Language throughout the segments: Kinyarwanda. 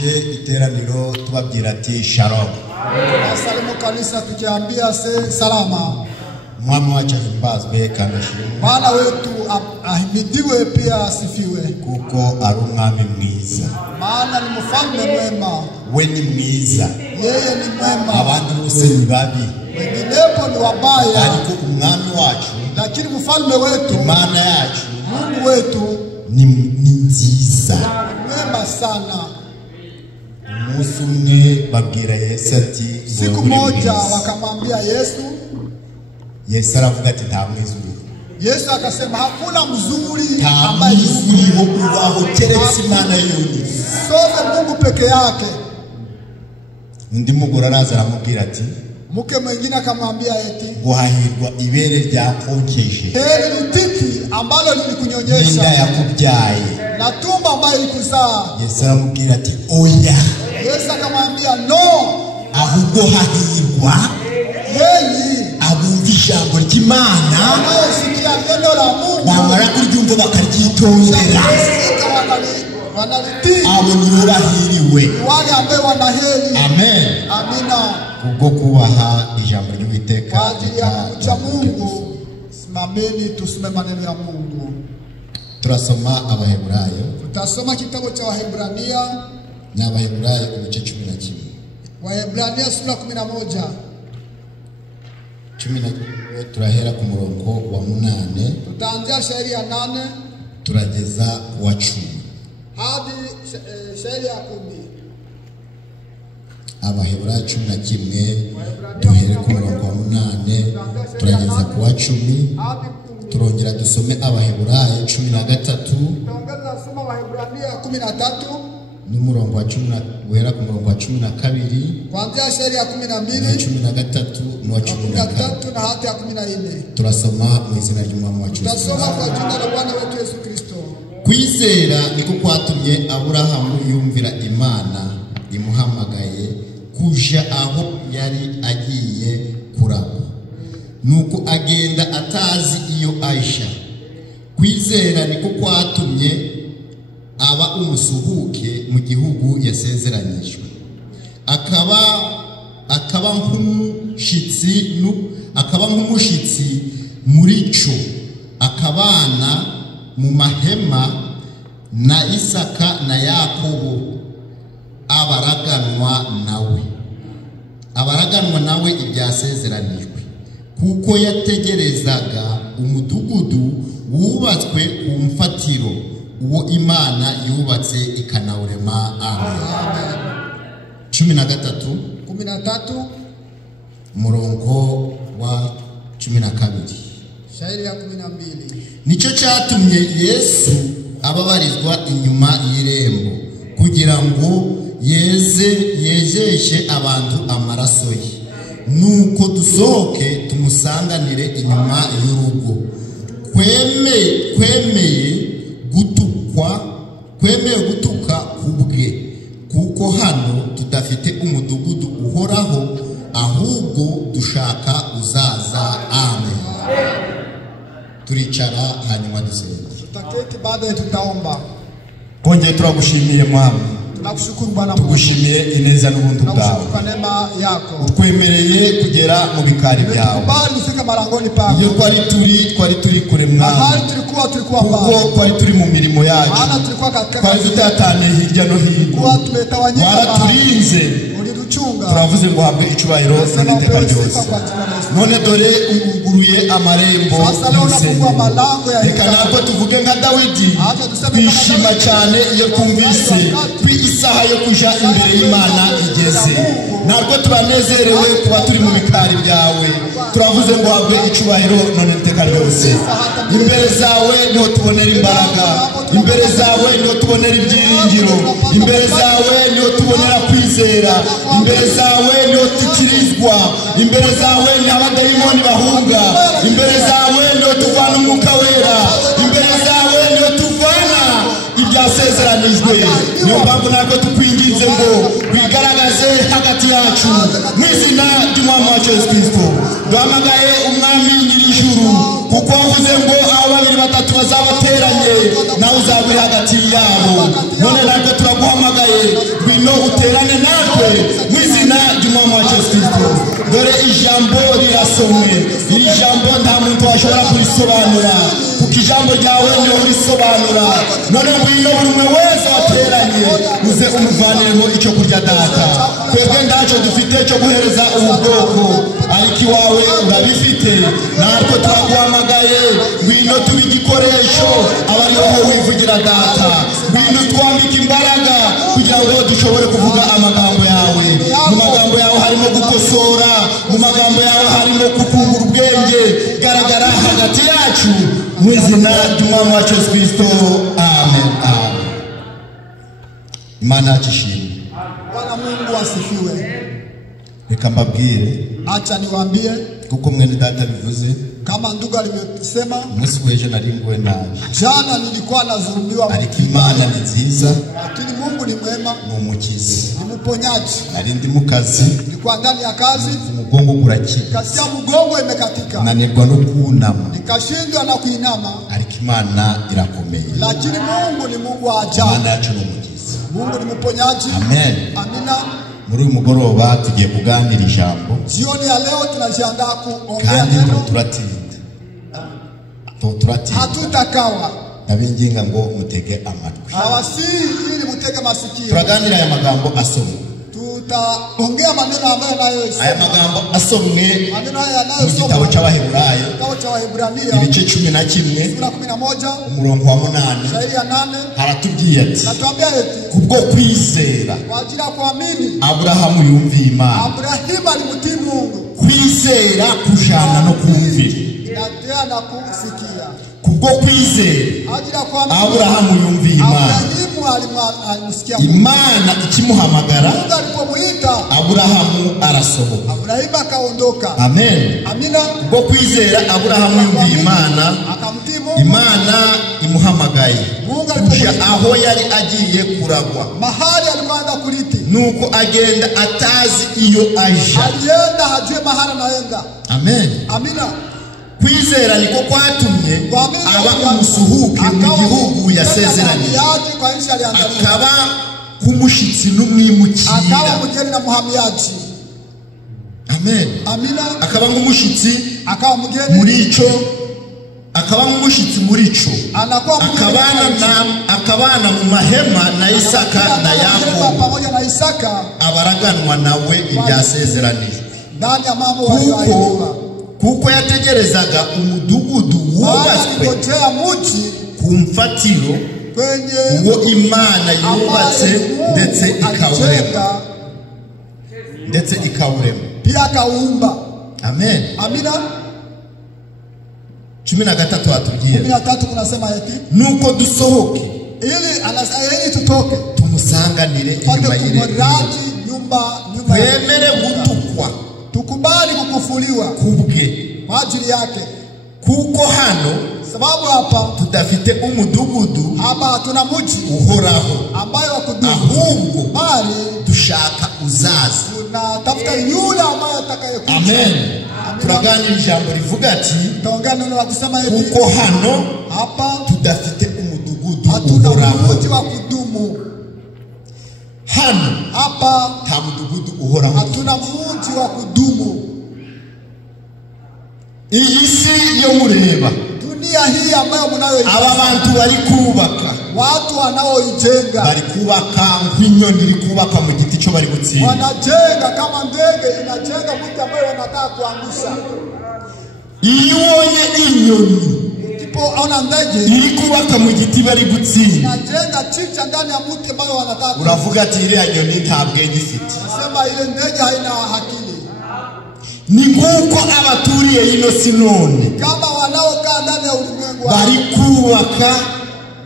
turamukije iteraniro tubabwira ati shalom. Asalamu kanisa tukiambia salama. Mwami wacu ahimbazwe kandi ashimwe. Bwana wetu ahimidiwe pia asifiwe. Kuko ari umwami mwiza. Maana ni mfalme mwema. We ni mwiza. Yeye ni mwema. Abantu bose ni babi. Wenginepo ni wabaya. Ariko umwami wacu, lakini mfalme wetu, Imana yacu, Mungu wetu ni nziza. Mwema sana. Umunsi umwe babwira Yesu ati, siku moja wakamwambia Yesu, Yesu aravuga ati nta mwiza uriho. Yesu akasema hakuna mzuri ambaye uriho ubaho keretse Imana yonyine. Sote Mungu peke yake. Undi mugore araza aramubwira ati, mke mwingine akamwambia eti, guhahirwa ibere ryakonkeje, heri rutiti ambalo lilikunyonyesha, n'inda yakubyaye, na tumbo ambayo ilikuzaa. Yesu aramubwira ati oya. Yesu akamwambia no, ahubwo hahirwa heri abumva ijambo ry'Imana, wanaosikia neno la Mungu, bamara kuryumva bakaryitondera, wanalitii. abo nibo bahiriwe, wale ambao wanaheri. Amen. Amina. Kubwo kubaha ijambo ry'Uwiteka. Kwa ajili ya kumcha Mungu, simameni tusome maneno ya Mungu. Turasoma Abaheburayo. Tutasoma kitabu cha Wahebrania. Ni Abaheburayo ibice 11. Wahebrania sura 11. 11 turahera ku murongo wa 8. Tutaanzia shairi ya 8 turageza ku wa 10 hadi shairi ya 10. Abaheburayo 11 duhere ku murongo wa 8 turageza ku wa 10. Turongera dusome Abaheburayo 13. Tutaongeza soma Wahebrania 13 n'umurongo wa 10 guhera ku murongo wa 12 kuanzia shairi ya 12 13 n'uwa 13 na hadi ya 14. Turasoma mu izina ry'Umwami wacu. Tutasoma kwa jina la Bwana wetu Yesu Kristo. Kwizera niko kwatumye Aburahamu yumvira Imana imuhamagaye kuja aho yari agiye kuraba, nuko agenda atazi iyo aisha. Kwizera niko kwatumye aba umusuhuke mu gihugu yasezeranyijwe, akaba nk'umushitsi muri cyo, akabana mu mahema na Isaka na Yakobo, abaraganwa nawe ibyasezeranijwe, kuko yategerezaga umudugudu wubatswe ku mfatiro, uwo Imana yubatse ikanawurema. Amen. 13 murongo wa 12. Shairi ya 12. Nicyo cyatumye Yesu ababarizwa inyuma y'irembo, kugira ngo yejeshe abantu amaraso ye, nuko dusohoke tumusanganire inyuma y'urugo, kwemeye gutuka kubwe, kuko hano tudafite umudugudu uhoraho, ahubwo dushaka uzaza. Amen. Turicara hanyuma dusenge. Tutaketi baadaye tutaomba. Kongeye turagushimiye Mwami. Tunakushukuru Bwana, tugushimiye ineza n'ubuntu bwawe, kwa neema yako. Utwemereye kugera mu bikari byawe. Kubali nifika marangoni pako. Iyo twari turi kure Mwami. Mahali tulikuwa mbali. Kuko twari turi mu mirimo yacu. Maana tulikuwa katika twari tutatane hirya no hino. Kwa tumetawanyika. Waraturinze. Turavuze ngo habwe icubahiro n'itekaryose. None dore uguruye amarembo y'urusengero. Reka ntabwo tuvuge nka Dawidi, twishima cyane iyo twumvise isaha yo kuja imbere y'Imana igeze. Ntabwo turanezerewe kuba turi mu bikari byawe. Turavuze ngo habwe icubahiro none itekaryose. Imbere zawe niho tubonera imbaraga, imbere zawe niho tubonera ibyiringiro, imbere zawe niho tubonera kwizera, imbere zawe niho tukirizwa, imbere zawe ni abadayimoni bahunga, imbere zawe niho tuvana umwuka wera, imbere zawe niho tuvana ibyasezeranijwe. Niyo mpamvu ntabwo tukwinginze ngo wigaragaze hagati yacu mu izina ry'Umwami wacu Yesu Kristo. Duhamagaye umwami nyir'ijuru, kuko wavuze ngo aho 2 3 bazaba bateranye nawe uzaba uri hagati yabo. None ntabwo turaguhamagaye ngwino uterane natwe mu izina ry'umwami wacu Yesu Kristo. Dore ijambo rirasomwe, iri jambo nta muntu washobora kurisobanura kuko ijambo ryawe niho risobanura. None ngwino buri umwe wese wateranye uze umuvaniremo icyo kurya data. Twebwe ntacyo dufite cyo guhereza ubu bwoko, ariko iwawe urabifite. Natwe turaguhamagaye, ngwino tube igikoresho aba ari wowe wivugira data. Ngwino twambike imbaraga kugira ngo dushobore kuvuga amagambo yawe. Mu magambo yawe harimo gukosora, mu magambo yawe harimo kukungura ubwenge. Garagara hagati yacu mu izina ry'umwami wacu Yesu Kristo. Amen. Amen. Imana yakishimye. Bwana Mungu asifiwe. Reka mbabwire, acha niwaambie, kuko mwene data bivuze, kama ndugu alivyosema, umunsi w'ejo nari nguwe nabi. Jana nilikuwa nazulumiwa, ariko Imana ni nziza, lakini Mungu ni mwema, ni umukiza, ni mponyaji. nari ndi mu kazi, nilikuwa ndani ya kazi, umugongo kurakika, kasikia mgongo imekatika, nanirwa no kunama, nikashindwa na kuinama, ariko Imana irakomeye. lakini Mungu ni Mungu wa ajabu. Imana yacu ni umukiza, Mungu ni mponyaji. Amen. Amina. Muri uyu mugoroba tugiye kuganira ijambo, jioni ya leo tunajiandaa kuongea kandi neno, turatinda, hatutakawa. ndabinginga ngo mutege amatwi, hawasi ili mutege masikio. turaganira aya magambo asomwe, tutaongea maneno ambayo nayo aya magambo asomwe maneno haya yanayo mu gitabo cy'Abaheburayo, kitabu cha Waebrania ibice 11 sura 11 umurongo wa 8, shairi ya 8 haratubwiye ati, natuambia eti kubwo kwizera kwa ajili ya kuamini Aburahamu yumviye Imana. Abrahamu alimtii Mungu, kwizera kujana no kumvira, inatea na kusikia. kubwo kwizera Ajili ya kuamini Aburahamu yumviye Imana, Abrahamu alimsikia Mungu. Imana ikimuhamagara Mungu alipomuita Aburahamu arasohoka. Abrahamu akaondoka. Amen. Amina. Kubwo kwizera Aburahamu yumviye Imana, akamtii Mungu, Imana imuhamagaye Mungu kuja aho yari agiye kuragwa, mahali alikwenda kuliti, nuko agenda atazi iyo aja. alienda hajue mahali anaenda. Amen. Amina. Kwizera niko kwatumye aba umusuhuke mu gihugu yasezeranye, akaba kumushitsi n'umwimukira, akawa mugeni na muhamiaji. Amen. Amina. akaba nk'umushitsi akawa mugeni muri ico, akaba nk'umushitsi muri ico, anakuwa akabana mu mahema na Isaka na Yakobo, pamoja na Isaka, abaraganwa nawe ibyasezeranijwe, ndani ya mambo waliyoahidiwa, kuko yategerezaga umudugudu wubatswe ku mfatiro uwo Imana yubatse ndetse ikawurema pia akaumba. Amen. Amina. 13 atubwiye, 13 kunasema eti nuko dusohoke ili anasayeni tutoke tumusanganire inyuma nyumba twemere gutukwa, tukubali kukufuliwa kubwe kwa ajili yake, kuko hano sababu hapa tudafite umudugudu, hapa hatuna mji uhoraho ambayo wa kudumu, ahubwo bali dushaka uzaza, tunatafuta yule ambaye atakayekuja. Amen. Turaganira ijambo rivuga ati, tutaongea neno la kusema hivi, kuko hano hapa tudafite umudugudu hatuna uhoraho. mji wa kudumu. Hano hapa nta mudugudu uhoraho, hatuna mji wa kudumu. iyi si yo mureba, dunia hii ambayo mnayoiona, aba bantu bari kubaka, watu wanaoijenga bari kubaka nk'inyoni iri kubaka mu giti cyo bari gutsinda, wanajenga kama ndege inajenga mti ambayo wanataka kuangusha. iyo ubonye inyoni ona ndege iri kubaka mu giti bari gutsinda, inajenga chicha ndani ya mti ambayo wanataka, uravuga ati iriya nyoni nta bwenge ifite, nasema ile ndege haina akili. ni nguko abaturiye ino si none, kama wanaokaa ndani ya ulimwengu bari kubaka,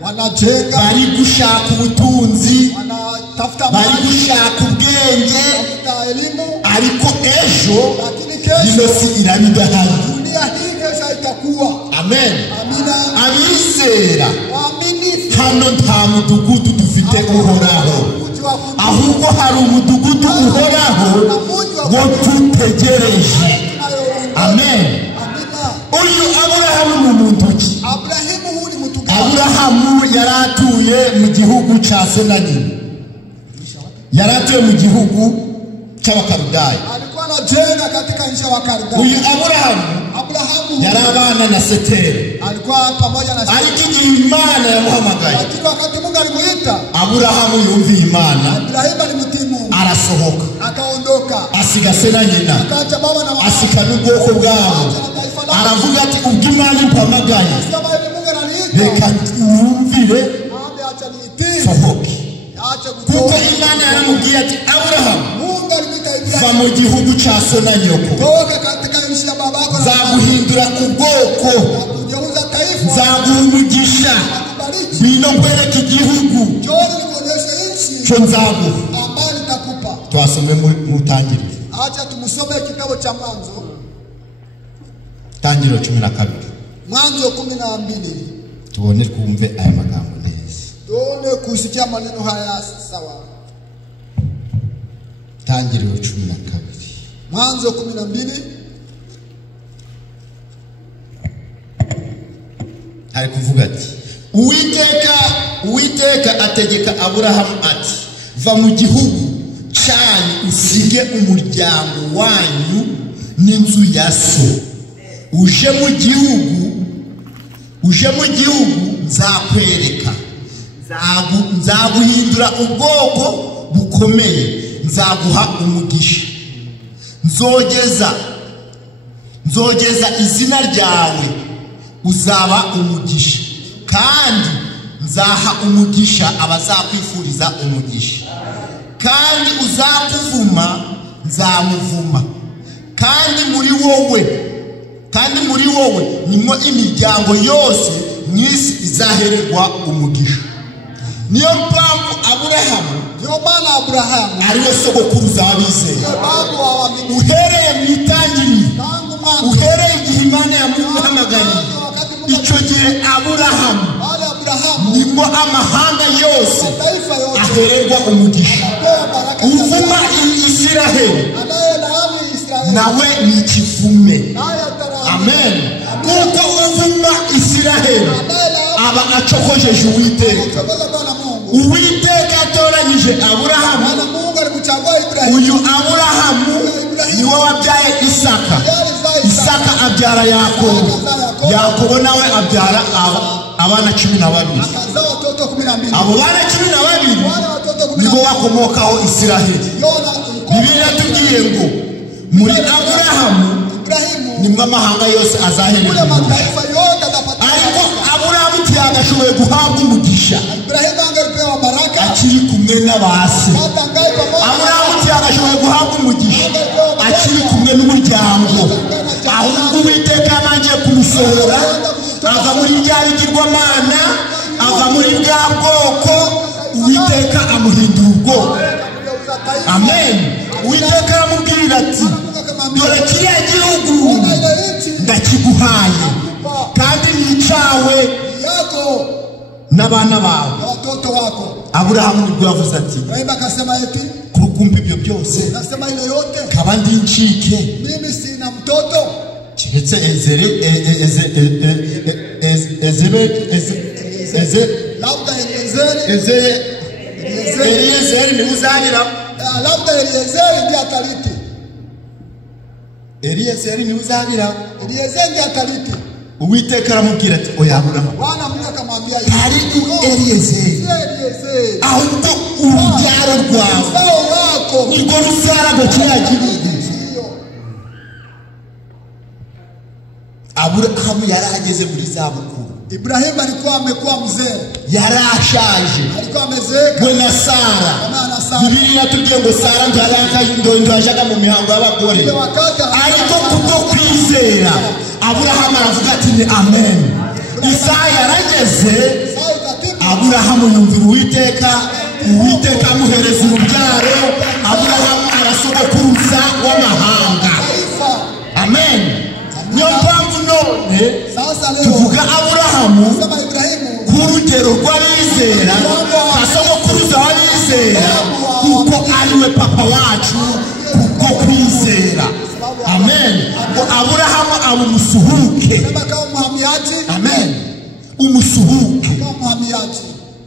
wanajenga, bari gushaka ubutunzi, wanatafuta bari mali, gushaka ubwenge, wanatafuta elimu, ariko ejo lakini kesho ino si irabidahari. dunia hii kesho itakuwa. Amen. Amina. Abizera waaminifu, hano nta mudugudu dufite uhoraho, ahubwo hari umudugudu uhoraho wo tutegereje. Amen. Uyu Aburahamu ni muntu ki? Aburahamu yaratuye mu gihugu ca se na nyina, yaratuye mu gihugu cy'Abakaludaya. Alikuwa anajenga katika nchi ya Wakaludaya. Uyu Aburahamu yarabana na Seteri. Alikuwa pamoja na Seteri. Ariko Imana yamuhamagaye. Lakini wakati Mungu alimuita, Aburahamu yumviye Imana. Ibrahimu alimtii Mungu. Arasohoka. Akaondoka. Asiga se na nyina. Akaacha baba na mama. Asika n'ubwoko bwabo. Aravuga ati ubwo Imana impamagaye. Reka yumvire. Acha niitii. Sohoke. Kuko Imana yaramubwiye ati Aburahamu, va mu gihugu cya so na nyoko. Nzaguhindura ubwoko. Nzaguha umugisha. Bino nkwereke igihugu cyo nzaguha. Twasome mu Tangiriro. Acha tumusome kitabu cha Mwanzo. Tangiriro 12. Mwanzo 12. Tuone kumve aya magambo neza. Tuone kusikia maneno haya sawa. Tangiriro 12. Mwanzo 12. Ari kuvuga ati Uwiteka ategeka Aburahamu ati, va mu gihugu cyanyu usige umuryango wanyu n'inzu ya so, uje mu gihugu nzakwereka. Nzaguhindura ubwoko bukomeye, nzaguha umugisha. Nzogeza izina ryawe, uzaba umugisha, kandi nzaha umugisha abazakwifuriza umugisha, kandi uzakuvuma nzamuvuma, kandi muri wowe nimwo imiryango yose mwisi izahererwa umugisha. Niyompamvu Aburahamu ariwe sogokuruza w'abizera. Uhereye mu itangiriro, uhereye igihe Imana yamuhamagaye, icyo gihe Aburahamu nimwo amahanga yose ahererwa umugisha. Uvuma Isiraheli nawe ni ikivume. Amen. Kuko uvuma Isiraheli aba acokojeje Uwiteka. Uwiteka atoranyije Aburahamu. Uyu Aburahamu niwe wabyaye Isaka. Isaka abyara Yakobo. Yakobo nawe abyara abana 12. Abo bana 12 nibo bakomokaho Isiraheli. Bibiliya tubwiye ngo muri Aburahamu nimwe amahanga yose azahererwa umugisha. Ariko Aburahamu ntiyagashoboye guhabwa umugisha akiri kumwe n'abase. Aburahamu ntiyagashoboye guhabwa umugisha akiri kumwe n'umuryango. Ahubwo Uwiteka yamagiye kumusohora ava muri bya bigirwamana, ava muri bwa bwoko. Uwiteka amuhindura ubwoko. Amen. Uwiteka aramubwira ati, dore kiriya gihugu ndakiguhaye, kandi nicawe n'abana bawe. Aburahamu nibwo yavuze ati, kukumva ibyo byose kaba ndi incike, keretse Eliyezeri niwe uzabira. Eliyezeri niwe uzabira. Uwiteka aramubwira ati, oya Aburahamu, hari Eliyezeri, ahubwo urubyaro rwawe nirwo ruzaragwa kiriya gihugu. Aburahamu yari ageze muri zabukuru. Ibrahimu alikuwa amekuwa mzee. Yarashaje. Alikuwa amezeeka. We na Sara. Bibiliya tubwiye ngo Sara ndo yajaga mu mihango y'abagore. Ariko kubwo kwizera Aburahamu aravuga ati ni amen. Isaya yarageze. Aburahamu yumvira Uwiteka. Uwiteka amuhereza urubyaro. Aburahamu arasogokuruza w'amahanga. Amen. Niyompamvu none tuvuga Aburahamu nk'urugero rw'abizera, asogokuruza w'abizera, kuko ariwe papa wacu kubwo kwizera. Amen. Ngo Aburahamu aba umusuhuke. Amen. Umusuhuke.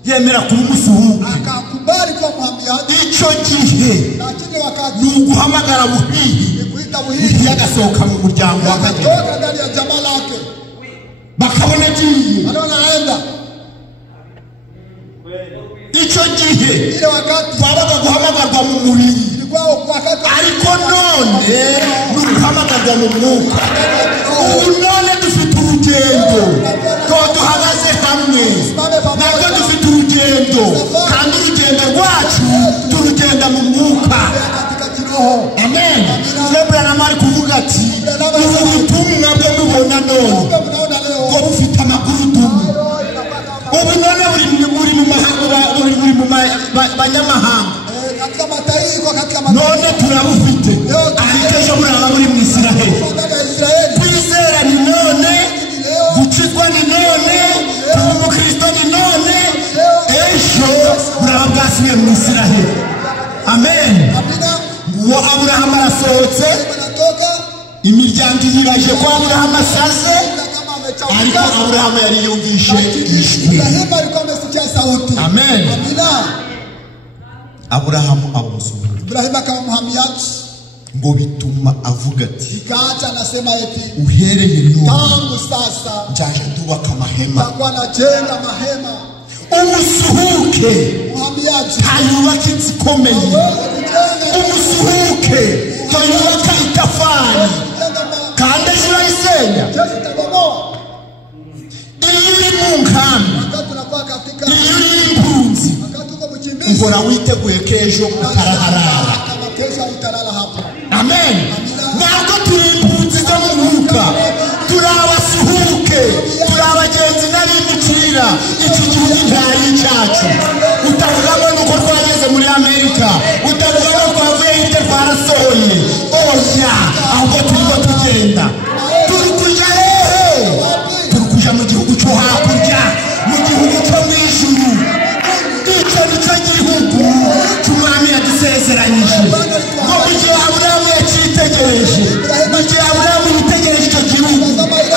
yemera kuba umusuhuke akakubali kwa muhamiaji icyo gihe lakini wakati nuguhamagara buhihi kuita buhihi yagasohoka mu muryango w'akagera akatoka ndani ya jamaa lake bakabona agiye anaenda icyo gihe ile wakati twabaga guhamagarwa mu mubiri ilikuwa wakati ariko none nuguhamagarwa mu mwuka ubu none dufite urugendo ko duhagaze hamwe nabwo dufite urugendo kandi urugendo rwacu turugenda mu mwuka amen Frère namari kuvuga ati ubutumwa bwo mubona none ko bufite amagurudumu ubu none buri mu mahanga buri mu banyamahanga none turabufite ariko ejo buraba buri mu Isiraheli kwizera ni none gukizwa ni none kuba umukristo ni none ejo buraba bwasubiye mu Isiraheli amen uwo Aburahamu arasohotse imiryango iribaje ko Aburahamu asaze ariko Aburahamu yari yumvishe ijwi amen Aburahamu amusubiza Ibrahim kama muhamiaji ngo bituma avuga ati ikaacha anasema eti uhereye none tangu sasa njaje ndubaka amahema takuwa najenga mahema umusuhuke muhamiaji hayubaka inzu ikomeye umusuhuke hayubaka itafari kandi ejo urayisenya iyo uri mu nkambi iyo uri impunzi uhora witeguye ko ejo utaraharara amen ntabwo turi impunzi zo mu mwuka turi abasuhuke turi abagenzi n'abimukira iki gihugu ntari cyacu utavuga ngo nuko twageze muri Amerika utavuga ngo twavuye hirya twarasohoye oya ahubwo turimo tugenda turi kuja hehe turi kuja mu gihugu cyo hakurya mu gihugu cyo mu ijuru icyo nicyo gihugu cy'umwami yadusezeranyije ngo mu gihe Aburahamu yacyitegereje mu gihe Aburahamu yitegereje icyo gihugu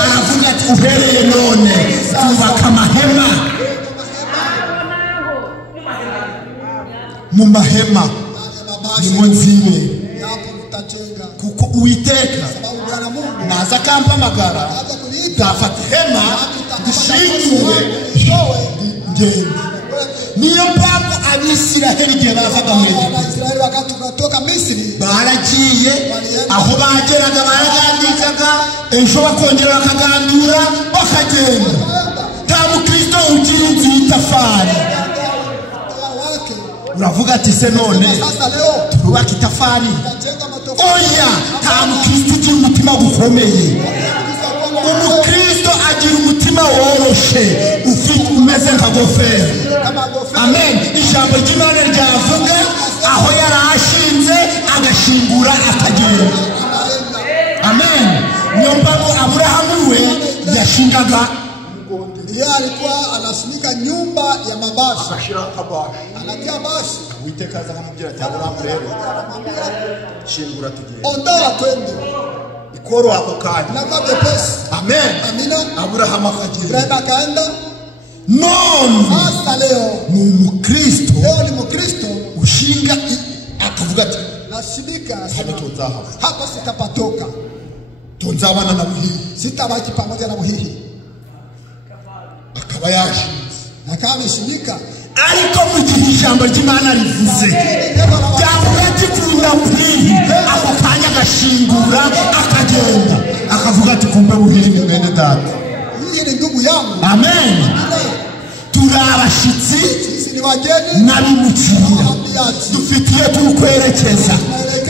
aravuga ati uhereye none twubaka amahema mu mahema nimwo nzibe kuko Uwiteka naza akampamagara nzafata ihema dushingiwe ngende Niyompamvu Abisiraheli igihe bavaga mu Misiri baragiye aho bageraga baragandikaga ejo bakongera bakagandura bakagenda nta mukristo ugira inzu y'itafari uravuga ati se none turubaka itafari oya nta mukristo ugira umutima gukomeye umukristo agira umutima woroshe ufite umeze nka goferi amen ijambo ry'Imana ryavuga aho yarashinze agashingura akagenda amen Niyompamvu Aburahamu we yashingaga yeye alikuwa anasimika nyumba ya mabasi ashira kabashi anatia basi Uwiteka aza kumubwira ati Aburahamu rero shingura tugende ondoa twende ikoro ako kanya na kwa pesa amen amina Aburahamu akagenda Ibrahim akaenda none hasa leo ni umukristo leo ni mkristo ushinga akavuga ati nasimika hapa sitapatoka tunzabana na muhihi sitabaki pamoja na muhihi akaba yashinze akawa ameshimika ariko mu gihe ijambo ry'Imana rivuze byavuga ati kunda muhihi ako kanya agashingura akagenda akavuga ati kumbe muhihi ni mwene data hii ni ndugu yangu amen turi abashitsi n'abimukira dufitiye turukwerekeza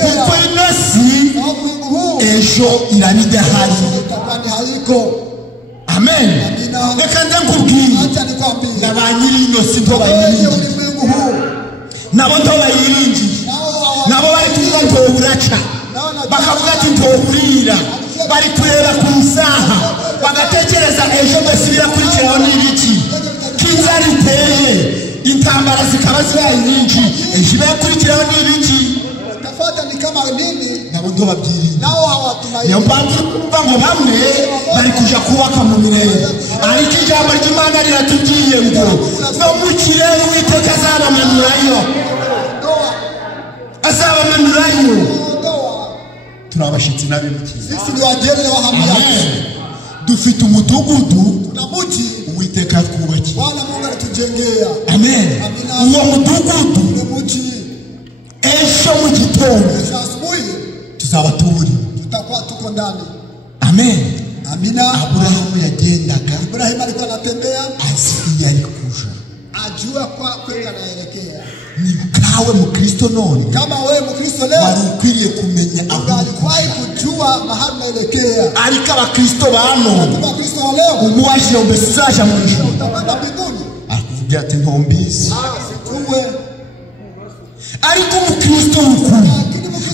kuko ino si ejo irabidahari amen reka nze nkubwire na ba nyiri ino si nto bayiringiye nabo nto bayiringiye nabo bari kuvuga ngo buraca bakavuga ati ntoburira bari kureba ku isaha bagatekereza ejo mbese birakurikiraho n'ibiki k'inzara iteye intambara zikaba zibaye nyinshi ejo birakurikiraho n'ibiki tafata ni kama nini nabo ndo babyirinda nao hawatuma Niyompamvu ngo bamwe bari kuja kubaka mu mirenge, ariko ijambo ry'Imana riratubwiye ngo no mu kirere Uwiteka azabamanurayo. Turabashitsi n'abimukiza. Sisi ni wageni wahamiaji. Dufite umudugudu na muji Uwiteka twubakiye. Bwana Mungu atujengea. Amen. Uwo mudugudu ni muji. Ejo mu gitondo asubuhi tuzaba turi. Tutakuwa tuko ndani. Amen. Amina. Abrahamu yagendaga. Ibrahim alikuwa anatembea. Asiye alikuja. Ajua kwa kwenda anaelekea. Ni kawe Mkristo none. Kama wewe Mkristo leo warukwiriye kumenya alikuwahi kujua mahali naelekea. Ariko abakristo bano Abakristo leo umuwaje umbesaje mu ijuru. Utakwenda mbinguni. Akuvugira ati ntombizi. Kuwe. Ariko Mkristo ukuri.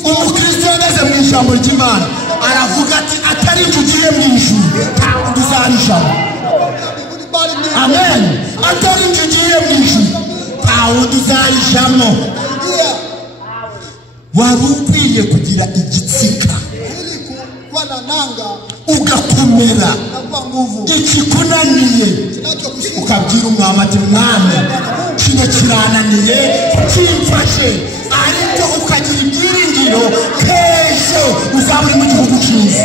Umukristo yageze mu ijambo ry'Imana. Aravuga ati atari njugiye mu ijuru. Duzarisha. Amen. Atari njugiye mu ijuru. Aho duzarijamo. Warukwiye kugira igitsika ugakomera ikikunaniye ukabwira umwami ati mwami kino kirananiye kimfashe, ariko ukagira ibyiringiro k'ejo uzaba uri mu gihugu cyiza.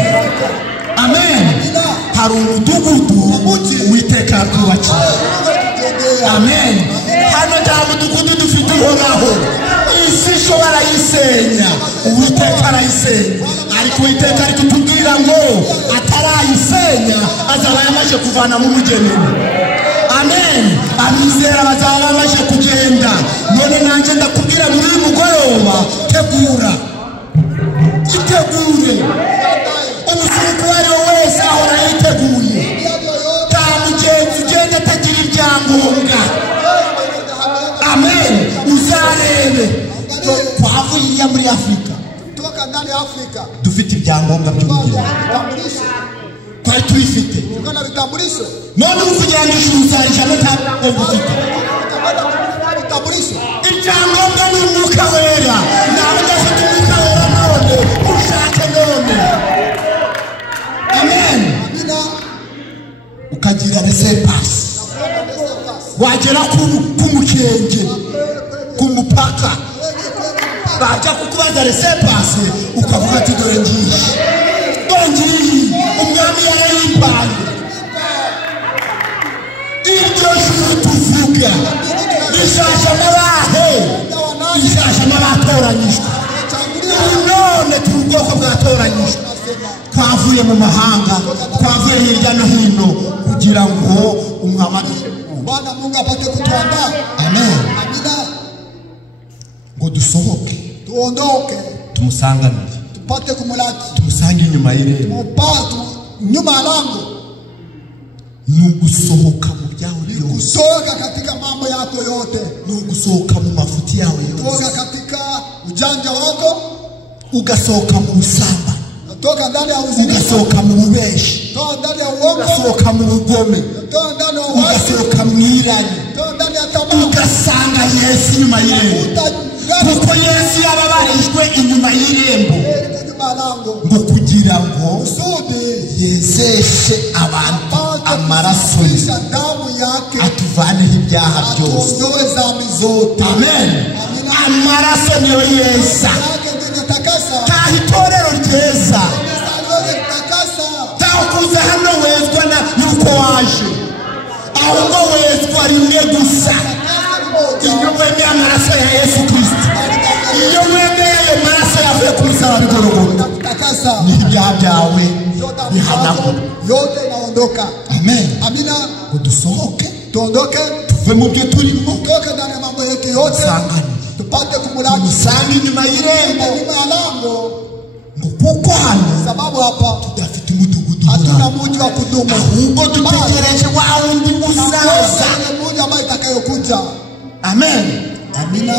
Amen. Hari umudugudu Uwiteka twubakiye. Amen. Hano nta mudugudu dufite uhoraho. Isi ishobora yisenya, Uwiteka arayisenya, ariko Uwiteka ari kutubwira ngo atarayisenya azaba yamaze kuvana mu mugeni. Amen. Abizera bazaba bamaze kugenda. None nanjye ndakubwira muri uyu mugoroba, tegura, itegure. Umusirikare uwo ari we wese ahora yiteguye. Nta mugenzi ugenda atagira ibyangombwa. Amen. Uzarebe twavuye muri Afrika. Toka ndani ya Afrika Dufite ibyangombwa by'ubugeni. Twari tubifite. Tukana vitambulisho. None ukugira ngo ijuru uzarijamo ntabwo ufite. Vitambulisho. Ibyangombwa ni Umwuka Wera. Nawe udafite Umwuka Wera none ushake none. Amen. Amina. Ukagira resepasi. Wagera ku mukenge, ku mupaka, bajya kukubaza resepasi ukavuga ati dore ngiye. Ngiye umwami yarayimbaye. Iryo juru tuvuga rishasha n'abahe, rishasha n'abatoranyijwe. None turi ubwoko bwatoranyijwe. Twavuye mu mahanga, twavuye hirya no hino kugira ngo umwami Bwana Mungu apate kutuandaa. Amen. Amina. Ngo dusohoke, tuondoke, tumusanganire, tupate kumulaki, tumusange inyuma y'irembo. Tupate nyuma ya lango. Nugusohoka mu byawe byose. Kusohoka katika mambo yako yote. Nugusohoka mu mafuti yawe yose. Kusohoka katika ujanja wako. Ugasohoka mu busamba. Toka ndani ya uzinifu. Ugasohoka mu bubeshi. Toka ndani ya uongo. Ugasohoka mu bugome. Toka ndani ya uasi. Ugasohoka mu irari. Toka ndani ya tamaa. Ugasanga Yesu inyuma y'irembo. Kuko Yesu yababarijwe inyuma y'irembo. Ngo kugira ngo yezeshe abantu amaraso ye, atuvaneho ibyaha byose. Amen. Amaraso niyo yeza. Taha itorero ryeza. Taha kuza hano wezwa yuko waje, ahubwo wezwa rimwe gusa. Iyo wemeye amaraso ya Yesu Kristo, iyo wemeye ayo maraso yavuye ku musaraba w'Igorogota, niho ibyaha byawe bihanagurwa, yote inaondoka. Amen. Amina. Ngo dusohoke, tuondoke, tuve mu byo turimo, tutoke ndani ya mambo yetu yote, tupate kumulaki, tumusange inyuma y'irembo. Nyuma ya lango. Ngo kuko hano sababu hapa tudafite umudugudu, hatuna mji wa kudumu, ahubwo dutegereje wa wundi uzaza, mji ambaye itakayokuja. Amen. Amina.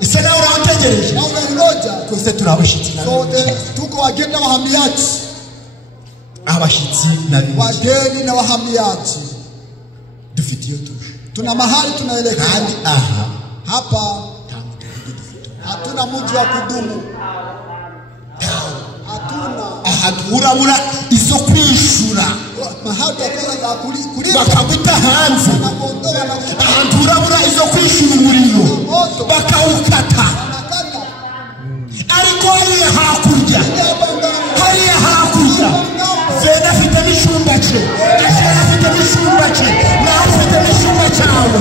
Ese nawe urategereje? Na unangoja. Twese turabashitsi na sote tuko wageni na wahamiaji. Abashitsi na wageni na wahamiaji. Dufite iyo tuje. Tuna mahali tunaelekea. Kandi hapa hatuna mji wa kudumu. Hatuna urabura izo kwishura bakaguta hanze ahantu urabura izo kwishura umuriro bakawukata ariko hariya hakurya Frère afite n'ishumba cye Asheri afite n'ishumba cye nawe ufite n'ishumba cyawe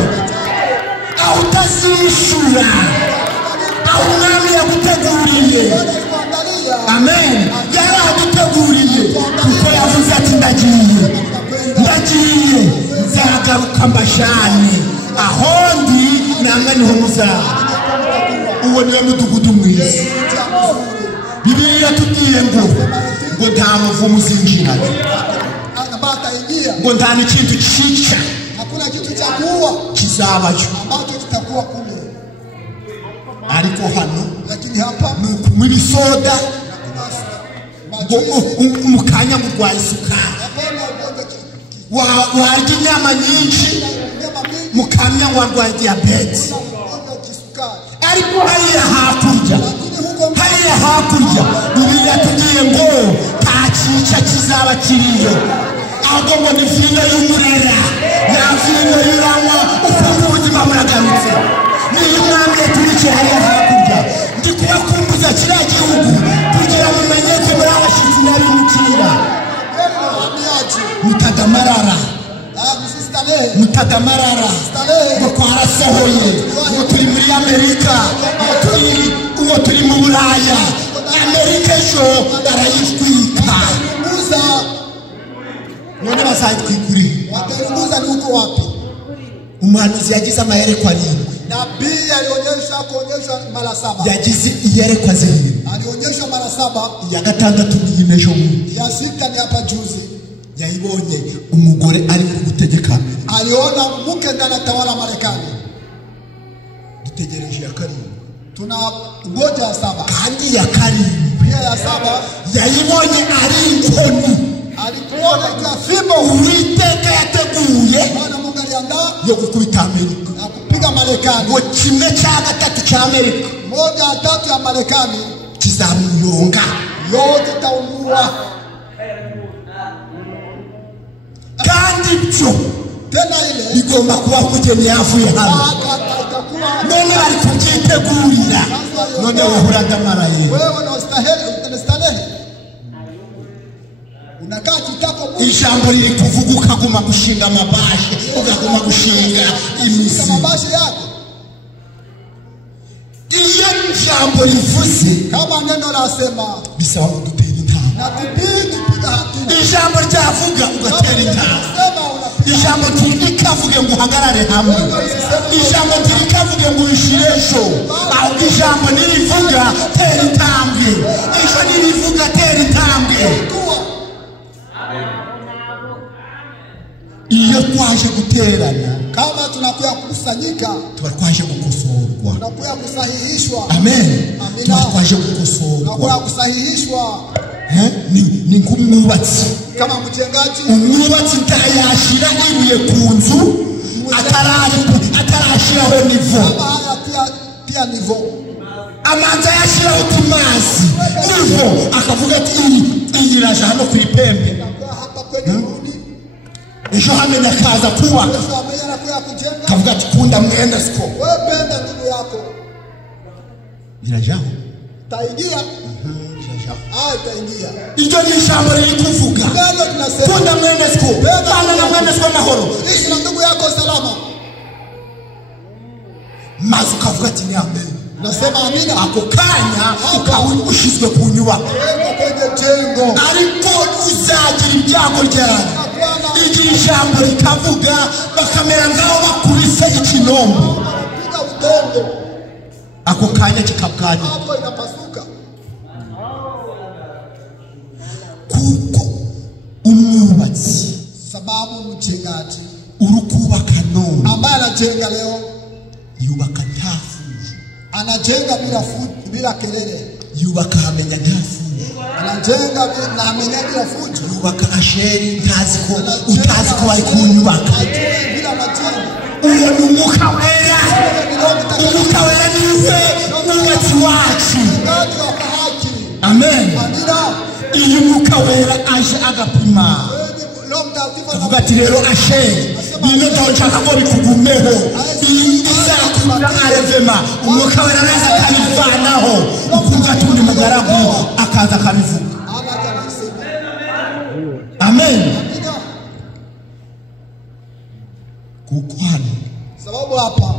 aho utazishura aho umwami yaguteguriye amen yaraduteguriye kuko yavuze ati ndagiye nzagaruka mbashane ahondi namwe niho muzaba uwo niwe mudugudu mwiza Bibiliya tubwiye ngo nta muvumo uzinjira ngo nta n'ikintu cyica kizabayo ariko hano mu bisoda mu kanya murwaye isukari warya inyama nyinshi mu kanya warwaye diyabete ariko hariya hakurya Bibiliya tugiye ngo nta cyica kizaba kiriyo ahubwo ngo ni vino y'umurera ya vino y'uranywa ukumva ubuzima buragarutse niyo umwami yaturikira hariya hakurya ndi kubakumbuza kiriya gihugu kugira ngo umenye ko muri abashyitsi n'abimukira mutadamarara ngo twarasohoye ngo turi muri Amerika ngo turi mu Buraya Amerika ejo arayitwika none bazayitwikuriye umuhanuzi yagize amayerekwa arindwi nabii alionyesha mara 7 yagize iyerekwa zirindwi alionyesha mara 7 ya gatandatu ni imejo ya 6 ni hapa juzi yayibonye umugore ari gutegeka aliona mke ndani anatawala Marekani dutegereje ya karindwi tuna ngoja ya 7 kandi ya karindwi pia ya 7 yayibonye ari inkoni alikuona kwa fimbo Uwiteka yateguye Bwana Mungu aliandaa yo gukubita Amerika na kupiga Marekani ngo kimwe cya gatatu cya Amerika 1/3 ya Marekani kizamuyonga yote taumua kandi byo tena ile bigomba kuba kugeni yavuye hano none bari kubyitegurira none uhora damaraye wewe unastahili unakaa kitako ijambo riri kuvuga ukaguma gushinga amabashi ukaguma gushinga imisi amabashi yako iyo ijambo rivuze kama neno lasema bisaba kudutera intambwe na kupiga hatua ijambo ryavuga ugatera intambwe ijambo tirikavuge ngo uhagarare hamwe ijambo tirikavuge ngo ushiresho ahubwo ijambo nirivuga tera intambwe ijambo nirivuga tera intambwe iyo twaje guterana kama tunakuya kukusanyika twaje gukosorwa tunakuya kusahihishwa amen twaje gukosorwa tunakuya kusahihishwa ni nk'umwubatsi kama mjengaji umwubatsi ntayashira ibuye ku nzu atarashiraho nivo tia nivo amanza yashiraho timasi nivo akavuga ati iyi iraje hano kuri pembe hapa kwenye ejo hamenya kaza kuba kavuga ati kunda mwenda siko wewe penda ndugu yako irajaho taingia taingia iryo ni ijambo riri kuvuga kunda mwenda siko bana na mwenda siko mahoro ishi na ndugu yako salama maze ukavuga ati ni amen nasema amina ako kanya ukawe ushizwe ku nyubako kwenye jengo ariko uzagira ibyago ryari igihe ijambo rikavuga bakamera ngaho bakubise ikinombe piga udongo ako kanya kikabwanya hapo inapasuka kuko umwubatsi sababu mjengaji urukubaka none ambaye anajenga leo yubaka ntafuju anajenga bila kelele yubaka hamenya ntafuju anajenga na hamenya bila fujo yubaka Asheri utazi ko bari kunyubaka bila majani uwo ni umwuka wera umwuka wera niwe mwubatsi wacu ngati wa haki amen amina iyo umwuka mwuka wera aje agapima avuga ati rero Asheri bino ndashaka ko bikugumeho izakunda arevema umwuka wera araza akabivanaho ukumva tundi mugaragu akaza akabivuga. Amen. Kuko hano sababu hapa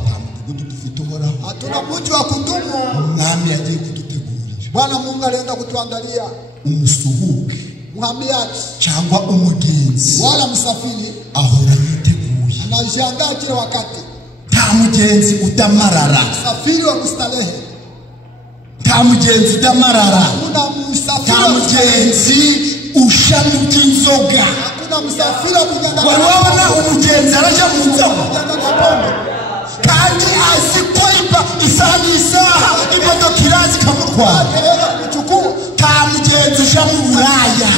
mudugudu dufite uhoraho, hatuna mtu wa kudumu. Mwami yagiye kudutegurira, Bwana Mungu alienda kutuandalia umusuhuke mhamiaji cyangwa umugenzi wala msafiri ahora yiteguye, anajiandaa kila wakati. nta mugenzi udamarara, Msafiri wa kustarehe, nta mugenzi udamarara, hakuna msafiri nta mugenzi ushanuka inzoga. hakuna msafiri wa kuganda. Warabona umugenzi araje mu nzoga kandi azi ko isaha n'isaha imodoka irazi ikamutwara. Nta mugenzi uja mu buraya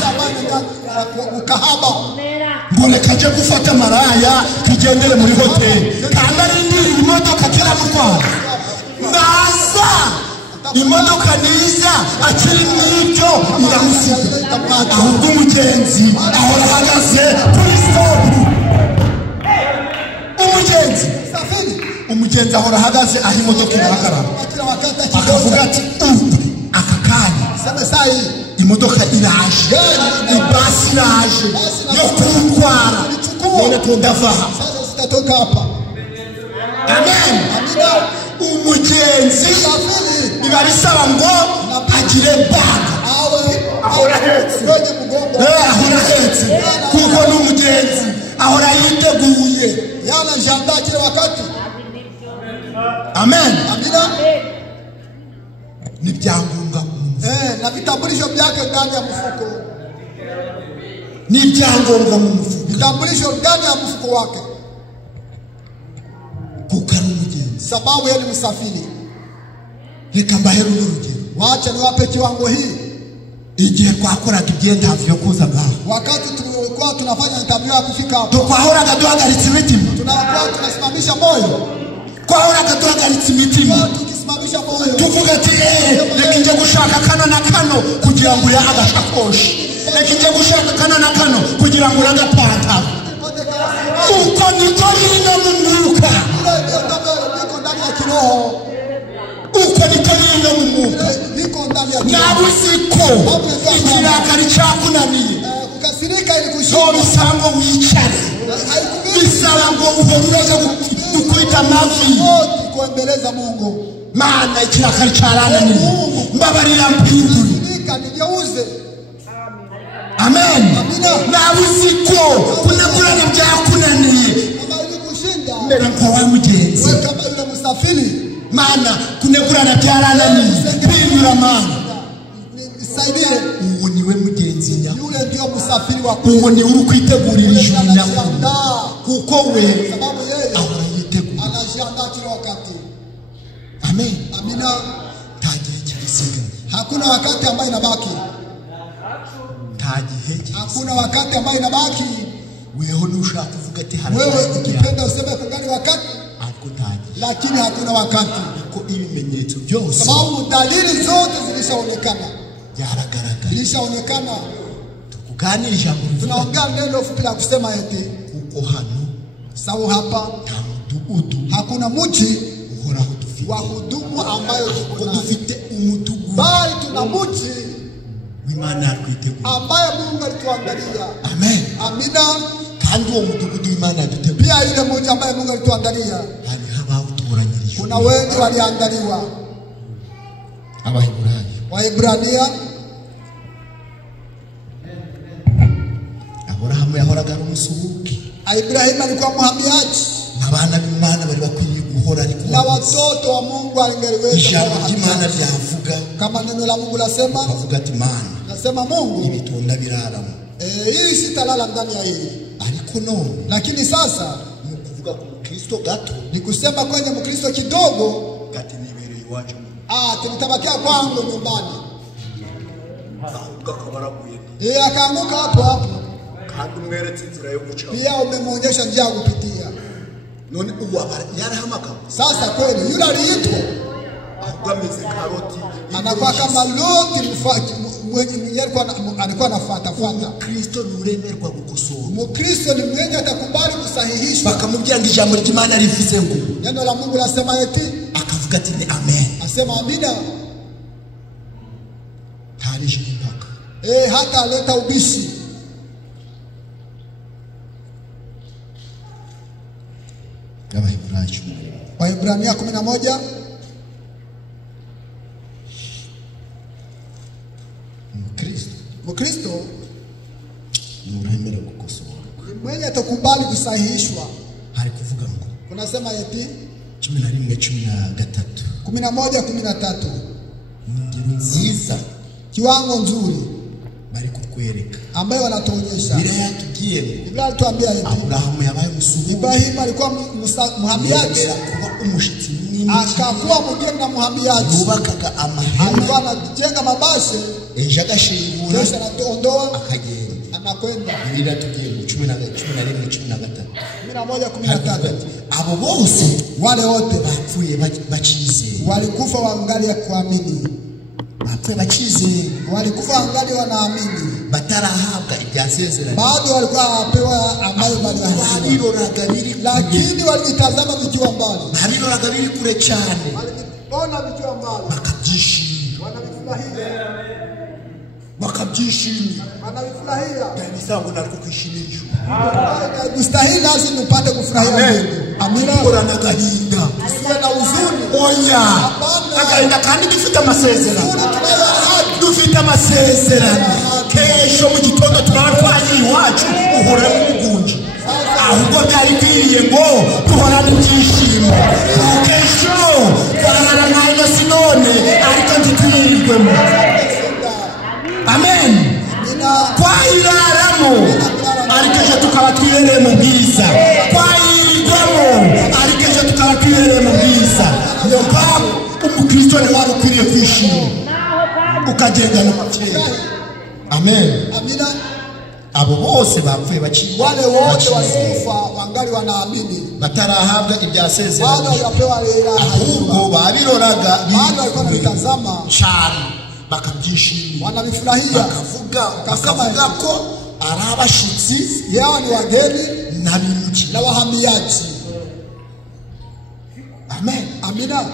ukahaba ngo reka aje gufata maraya kigendere muri hoteli kandi arindiriye imodoka kiramutwara. Naza imodoka niza akiri mw'ibyo iramusiga, ahubwo umugenzi ahora ahagaze kuri stopu. Umugenzi ahora ahagaze aho imodoka irahagarara, akavuga ati aka kanya imodoka iraje, ibasi iraje yo kuntwara, none tundava aha. Amen. Umugenzi biba bisaba ngo agire baga, ahora ahetse kuko n'umugenzi ahora yiteguye, yanajiandaa kila wakati. Amen. Amina. Ni byangombwa na vitambulisho vyake ndani ya mfuko. Ni byangombwa mu mfuko, vitambulisho ndani ya mfuko wake. kuko ari umugenzi, sababu yeye ni msafiri. Reka mbaheru n'urugero, wacha niwape kiwango hii. Igihe twakoraga iby'interview yo kuza ngaho, wakati tulikuwa tunafanya interview ya kufika hapo, twahoraga duhagaritse imitima, tunakuwa tunasimamisha moyo, twahoraga duhagaritse imitima, tukisimamisha moyo, tuvuga ati reka nje gushaka kano na kano kugira ngo ure agashakoshi, reka nje gushaka kano na kano kugira ngo ure agapantaro. Uko niko bino mu mwuka, niko ndani ya kiroho. Uko niko bino mu mwuka, niko ndani ya kiroho. Nabuziko ikirakari cyakunaniye, kukasirika ili kushinda, so bisango wicare, bisaba ngo uhoruraje gukwita amavi kuembeleza Mungu. Mana ikirakari cyarananiye, mbabarira mpindure, nigeuze. Amen. Nabuziko kunegurana byakunaniye, mbere nko wa mugenzi, kama yule msafiri. Mana kunegurana byarananiye, mpindura Mana, nisaidie. Uwo niwe mugenzi nyako, yule ndio msafiri wako, uwo ni uri kwitegurira ijuru nyako, kuko we sababu yeye ahora yitegura, anajiandaa kila wakati. Amen. Amina. Tagihe kirisiga, hakuna wakati ambao inabaki, hakuna wakati ambao inabaki. Wewe nushaka kuvuga ati wewe ukipenda useme kungani wakati, lakini hakuna wakati, ko ibimenyetso byose, sababu dalili zote zilishaonekana, zilishaonekana. Tukuganira ijambo, tunaongea neno fupi la kusema eti kuko hano sawa hapa mudugudu, hakuna mji uhoraho dufite wa hudumu ambayo dufite umudugudu, bali tuna mji w'Imana twitegura, ambaye Mungu alituandalia. Amen. Amina. Kandi uwo mudugudu w'Imana dutegura, pia ile mji ambaye Mungu alituandalia, hari abawutoranyirijwe, kuna wengi waliandaliwa. Waebrania, Abrahamu yahoraga ari umusuhuke, Ibrahim alikuwa mhamiaji, abana b'Imana bari bakwiriye guhora ari na watoto wa Mungu angeliweza. Ijambo ry'Imana ryavuga, kama neno la Mungu lasema, avuga ati Mana, nasema Mungu ibitonda biraramo, hii sitalala ndani ya hii. Ariko none, lakini sasa ni kuvuga ku Kristo gato, ni kusema kwenye Mkristo kidogo, gati nibereye iwacu, tulitabakia kwangu nyumbani. akabaraguye, akaanguka hapo hapo, kandi umweretse inzira yo guca, pia umemwonyesha njia ya kupitia. None uwa yarahamaka, sasa kweli yule aliitwa agameze karoti, anakuwa kama Loti alikuwa anafuata. Kristo nuremerwa gukosora. Mkristo ni mwenye atakubali kusahihishwa. Bakamubwira ngo ijambo ry'Imana rivuze ngo. Neno la Mungu lasema eti, akavuga ati ni amen. Asema amina. Harije impaka. Hata aleta ubishi. Waebrania 11. Mkristo nuremerwa gukosora. Mwenye atakubali kusahihishwa. Hari kuvuga ngo. Kunasema eti 11:13. Nziza. Kiwango nzuri. Bari kukwereka. Ambayo wanatuonyesha. Biblia tugiye. Biblia alituambia eti Abrahamu yabaye musuhu. Ibrahim alikuwa mhamiaji. Akakuwa mgeni na mhamiaji. Yubakaga amahema. Alikuwa anajenga mabase. Agashingura. Kisha anatoondoa. Akagenda. Anakwenda. Biblia tugiye 11:13. 11:13. Abo bose wale wote bapfuye bachize. Walikufa wangali ya kuamini. Bapfuye bachize. Walikufa wangali wanaamini. Batarahabwa ibyasezerano. Bado walikuwa hawapewa ambayo baliroraga biri, lakini walitazama vikiwa mbali. Baliroraga biri kure cyane. Waliona vikiwa mbali. Bakabyishimira. Wanavifurahia. Bakabyishimira. Wanavifurahia. Kandi sangu nako kwishimishwa. Mustahili lazima upate kufurahia. Amina. Korana gahinda. Usiwe na huzuni. Oya. Agahinda kandi dufite amasezerano. Dufite amasezerano. Kesho mu gitondo turarwaye iwacu uhora n'umugunji. Ahubwo byari kwiriye ngo duhorane ibyishimo. Kesho twarara nayo sinone ariko ndikurirwemo. Amen. Kwayiraramo ariko ejo tukaba twibereye mu bwiza. Kwayirwamo ariko ejo tukaba twibereye mu bwiza. Niyo mpamvu umukristo ni wari ukwiriye kwishima ukagenda no mukeye. Amen. Amina. Abo bose bapfuye baciye. Wale wote walikufa wangali wanaamini. Batarahabwa ibyasezerano. Bado yapewa lera. Ahubwo babiroraga. Bado walikuwa wanatazama. Cyane. Bakabyishimira. Wanabifurahia. Bakavuga ko ari abashitsi. Yao ni wageni n'abimuki na wahamiaji. Amen. Amina.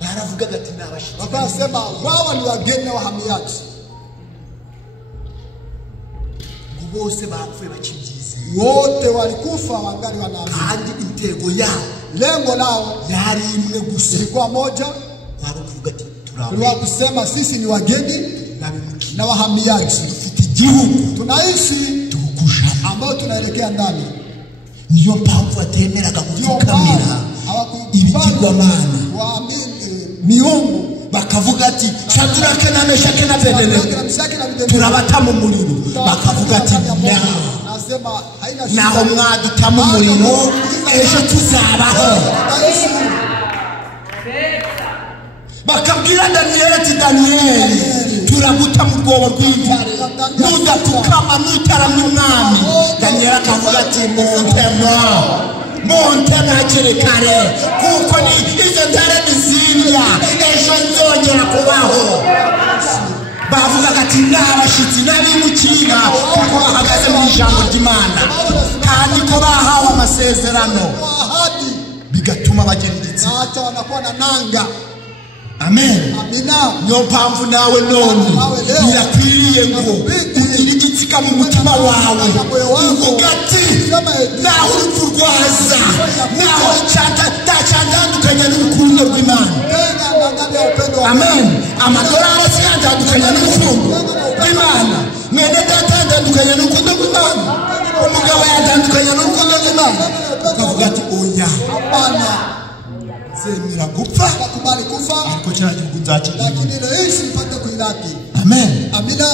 Baravuga ati n'abashitsi. Wakasema wao ni wageni na wahamiaji. Bose bapfuye bakibyize. Wote walikufa wangali wanaamini. Kandi intego yao, lengo lao yari imwe gusa. Ilikuwa moja. Baravuga ati turawe kusema sisi ni wageni na wahamiaji. Dufite igihugu tunaishi tukusha ambao tunaelekea ndani. Niyompamvu atemeraga gupfukamira ibigirwamana miungu. Bakavuga ati Shadraka na Meshaki na Abednego turabata mu muriro. Bakavuga ati naho mwaduta mu muriro ejo tuzabaho. Bakabwira Daniel ati Daniel turaguta mu rwobo rw'intare nudatukama nutaramye umwami. Daniel akavuga ati Montema hakiri kare kuko ni izo ntare nizimya ejo nzongera kubaho. Bavuga ati n'abashitsi n'abimukira kuko bahagaze mu ijambo ry'Imana kandi ko bahawe amasezerano bigatuma bagendetse hata wanakuwa na nanga. Amen. Amina. Niyompamvu nawe none birakwiriye ngo ugire igitsika mu mutima wawe uvuga ati naho urupfu rwaza naho cyatandukanye n'urukundo rw'Imana. Amen. Amadorari atandukanye n'urukundo rw'Imana. Mwene data atandukanye n'urukundo rw'Imana. Umugabo yatandukanye n'urukundo rw'Imana. Ukavuga ati oya Imana zemera gupfa kubali kufa ariko cyangwa gutachi lakini leo hii sipate kuilaki. Amen. Amina.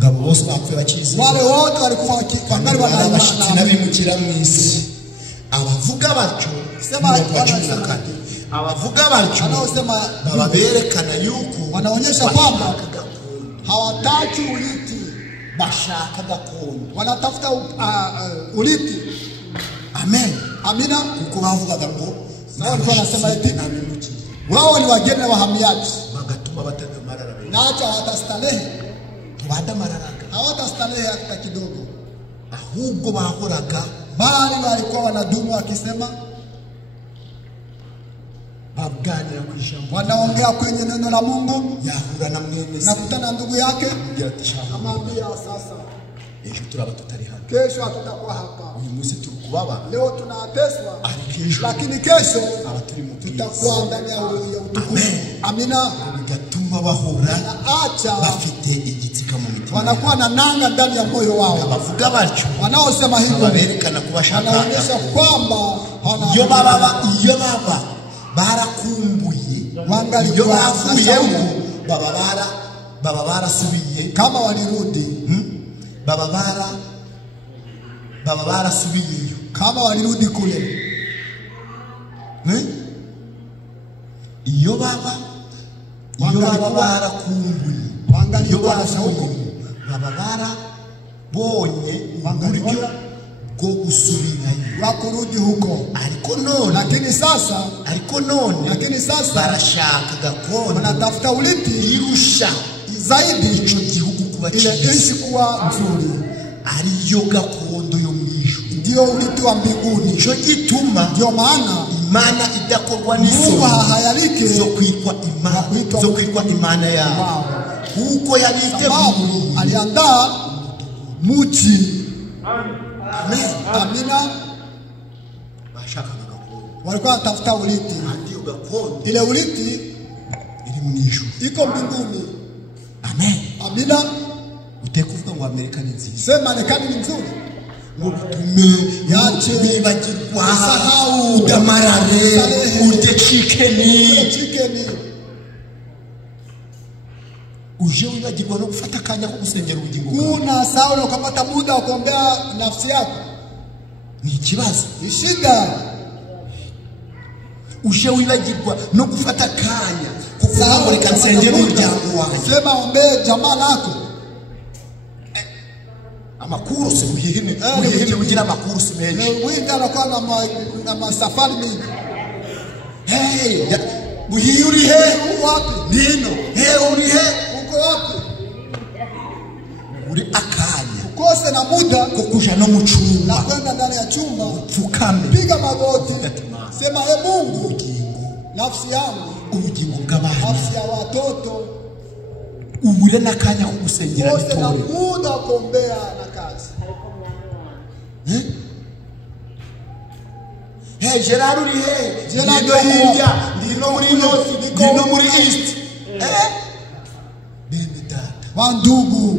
Ngabo bose bapfuye bakizi. Wale wote walikufa wangali wanabashitsi n'abimukira mu isi. Abavuga batyo sema abavuga batyo wanaosema baba berekana yuko wanaonyesha kwamba hawataki uliti, bashaka gakondo, wanatafuta uliti. Amen. Amina. Kuko bavugaga ngo wao walikuwa wanasema eti wao ni wageni na wahamiaji. naacha hawatastarehe, hawatastarehe hata kidogo, ahubwo bahoraga bali walikuwa wanadumu wakisema, wanaongea kwenye neno la Mungu, nakutana ndugu yake, amwambia sasa kesho hatutakuwa hapa, leo tunateswa, lakini kesho tutakuwa ndani ya utukufu. Amina. Acha wanakuwa na nanga ndani ya moyo wao. Wanaosema hivyo wanaonyesha kwamba iyo baba barakumbuye, iyo bavuyemo baba barasubiye, kama walirudi baba barasubiye, kama walirudi kule. Iyo baba barakumbuye, iyo barakumbuye, baba barabonye uburyo bwo gusubirayo, wakurudi huko. Lakini sasa barashaka gakondo, wanatafuta uliti irusha zaidi ico gihugu kubacira, ile nchi kuwa nzuri, ariyo gakondo yo mwijuru, ndio uliti wa mbinguni. Ico gituma, ndio maana Imana idakorwa n'isoni hayalike zo kwitwa Imana yawe, kuko yabiteguye, aliandaa muji. Amina. Walikuwa wanatafuta uliti, ile uliti iri mwijuru, iko mbinguni. Amen. Amina. Utekuvuga ngo Amerika ni nziza, sema Marekani ni nzuri, ngo tume yache bibagirwa, sahau udamarare, udecikeni, uje wibagirwa no gufata akanya ko gusengera ubugingo bwawe. Kuna sawa na kupata muda wa kuombea nafsi yako, ni ikibazo, ni shida. Uje wibagirwa no gufata akanya ko kuhamurika nsengera umuryango wawe. Sema ombee jamaa lako. Amakuru se uyihine ugira amakuru se menshi, wita anakuwa na masafari mingi. Buhiye uri he? Wapi? Nino. Uri he? Uko wapi? Uri akanya ukose na muda ko kuja no mucumba, na kwenda ndani ya chumba, upfukame, piga magoti, sema Mungu, nafsi yangu, ubugingo bw'abana, nafsi ya watoto, ubure nakanya ko gusengera ukose na muda kuombea na kazi. Gerard uri he? Ndino hirya, ndino muri north, ndino muri east. Bene data, wandugu,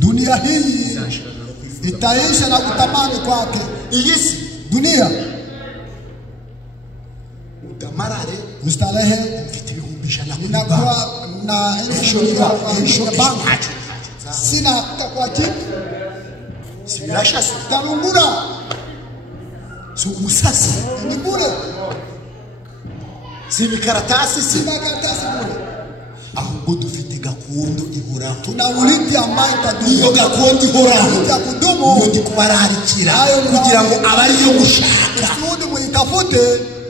dunia hii itaisha na kutamani kwake. Dunia utamarare, mustarehe, inakuwa na sina kwa kitu, sibirasha tarungura, musasi ni bure, sibikaratasi bure. Ahubwo dufite gakondo ihoraho, tuna uliti ambaye tadumu. Iyo gakondo ihoraho ya kudumu, ndi kubararikira kugira ngo abari yo gushaka usudi mwitafute.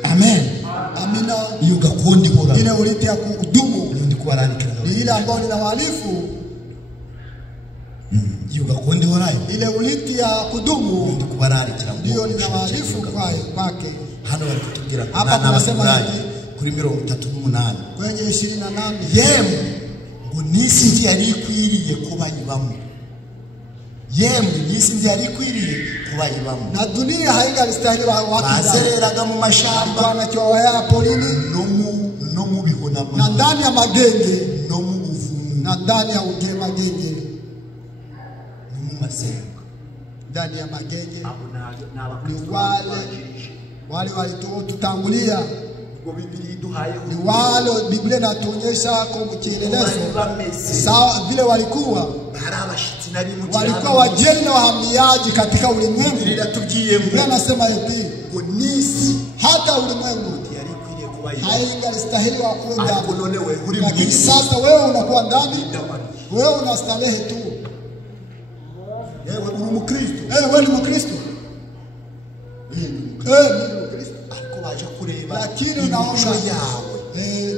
Amen. Amina. Iyo gakondo ihoraho, ile uliti ya kudumu ndi kubararikira, ni ile ambayo ni wahalifu. Iyo gakondo ihoraho, ile uliti ya kudumu ndi kubararikira, ndio ni wahalifu kwake. Hano bari kutubwira hapa tunasema kuri 38 kwenye 28, yemwe ngo nisi nzi yari ikwiriye kuba ibamo, yemwe nisi nzi yari ikwiriye kuba ibamo, na dunia haingalistahili watu bazereraga mu mashamba, wanachowa ya polini, no mu bihona, na ndani ya magenge, no mu buvumu, na ndani ya magenge, no mu masenga, ndani ya magenge. Ni wale walitutangulia, ni wale Biblia inatuonyesha kwa kielelezo sawa vile walikuwa wageni na wahamiaji katika ulimwengu. Biblia inasema hivi, hata ulimwengu haingalistahili wa kwenda, lakini sasa wewe unakuwa ndani, wewe unastarehe tu. Wewe ni Mkristo, wewe ni Mkristo, lakini unaona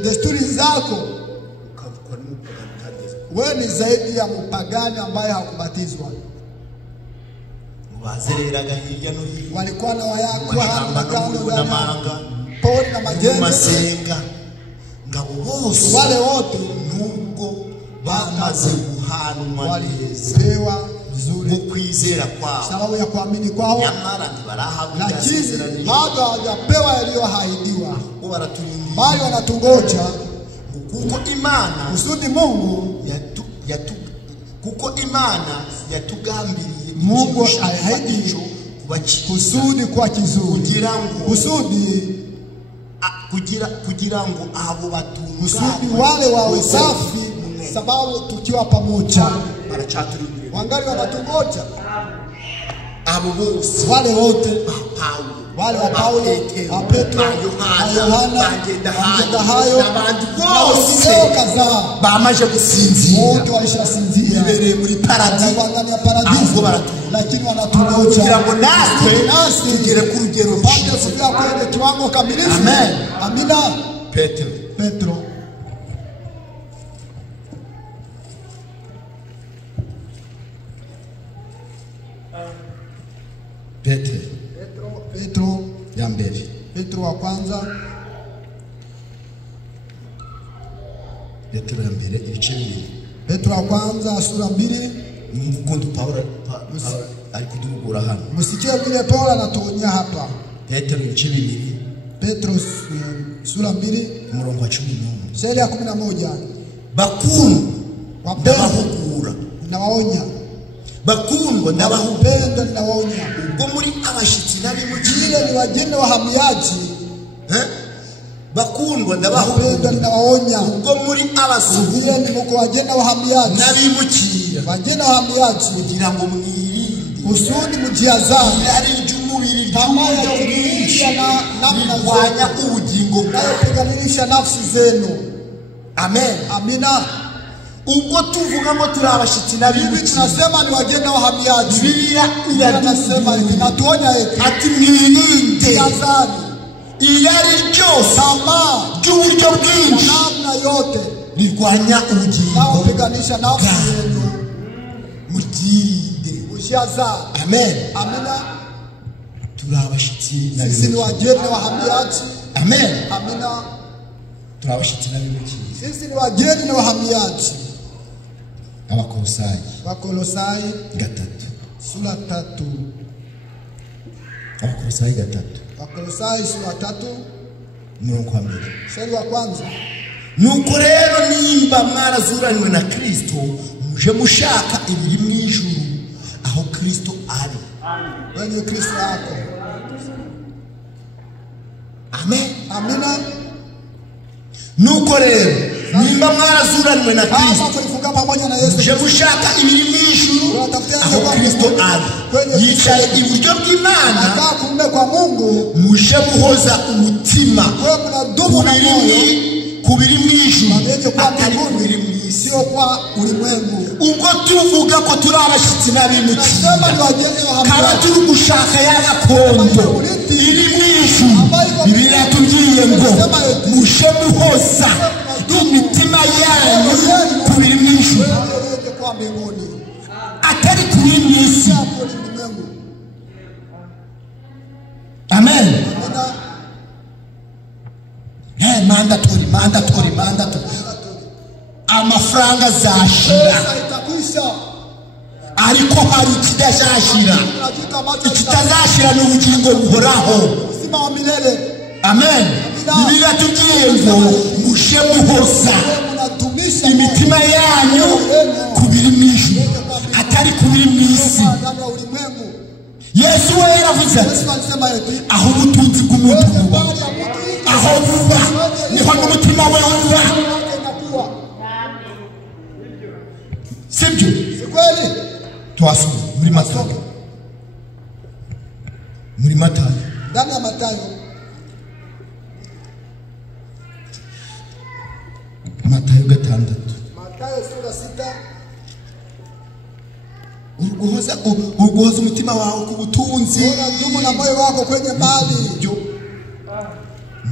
desturi zako wewe ni zaidi ya mpagani ambaye hakubatizwa. Bazereraga hirya no hino. Walikuwa na wayako hapa na manga. Pori na majengo. Masenga. Ngabo bose. Wale wote nubwo bamaze guhanwa walipewa vizuri mu kwizera kwao. Sababu ya kuamini kwao. Nyamara ntibarahabwa lakini bado hawajapewa yaliyoahidiwa. Baraturindiriye. Bali wanatungoja kuko Imana kusudi Mungu kuko Imana yatugambiriye Mungu ahidi kusudi kwa kizuri kugira ngo abo batunga kusudi wale wawe safi sababu tukiwa pamoja wangali wanatungoja abo bose wale wote wale wa Paulo wa Petro wa Yohana bagenda hayo n'abandi bose kadhaa bamaje gusinzira wote walishasinzia bibereye muri paradis wangania paradis lakini wanatungoja kugira ngo natwe tugere ku rugero rushize kwenye kiwango kamilifu. Amen. Amina. Petro ya mbere. Petro wa kwanza. Petro ya mbere ibice bibiri. Petro wa kwanza sura 2. Mungu Paulo alikudugura hano. Msikie vile Paulo anatuonya hapa. Petro ibice bibiri. Petro sura 2 umurongo wa 11. Sura ya 11. Bakundwa ndabahugura nawaonya. Bakundwa ndabahupenda nawaonya. Ubwo muri abashitsi nabimukire ni wageni wahamiaji. Bakundwa ndabahupenda nawaonya. Ubwo muri abasuhuye ni muko wageni wahamiaji nabimukire. Wageni wahamiaji kugira ngo mwirinde usudi mujiazani ari ry'umubiri ry'umubiri namna wanya ubugingo bwapiganisha nafsi zenu. Amen. Amina. Ubwo tuvuga ngo turi abashitsi nabimukire tunasema ni wageni wahamiaji. Bibiliya inasema inatuonya eti ati mwirinde azani iyari ryose ry'uburyo bwinshi namna yote rirwanya ubugingo napiganisha nafsi zenu mugirinde ushaza. Amen. Amina. Turi abashitsi sisi ni wageni wahamiaji. Amen. Amina. Turi abashitsi nabimukire sisi ni wageni na wahamiaji. Wakolosai 3 sura 3. Wakolosai 3 sura 3 umurongo wa 2. Sura ya kwanza. Nuko rero nimba mwarazuranywe na Kristo muje mushaka ibiri mu ijuru aho Kristo ari. Wenye Kristo yako. Amen. Amina. Nuko rero nimba mwarazuranywe na Kristo kulifunga pamoja na Yesu muje mushaka ibiri mu ijuru aho Kristo ari yicaye iburyo bw'Imana kumbe kwa Mungu muje muhoza umutima kubiri mu ijuru atari kubiri mu isi sio kwa ulimwengu. Ubwo tuvuga ko turi abashitsi nabimukire kaba turi gushaka ya gakondo iri mu ijuru. Bibiliya tubwiye ngo muje muhoza imitima yanyu kubiri mu ijuru atari kubiri mu isi. Amen. Mandatori. Amafaranga zashira ariko hari ikidashashira. Ikitazashira n'ubugingo buhoraho. Amen. Bibiliya tubwiye ngo muje muhoza imitima yanyu kubiri mu ijuru atari kubiri mu isi. Yesu we yaravuze aho ubutunzi bw'umuntu buba aho buba niho n'umutima we uba. Sibyo? Twasoma muri Matayo. Ndani ya Matayo Matayo 6. Matayo sura 6. Uguhoza umutima wawe ku butunzi. Ndumu na moyo wako kwenye mali.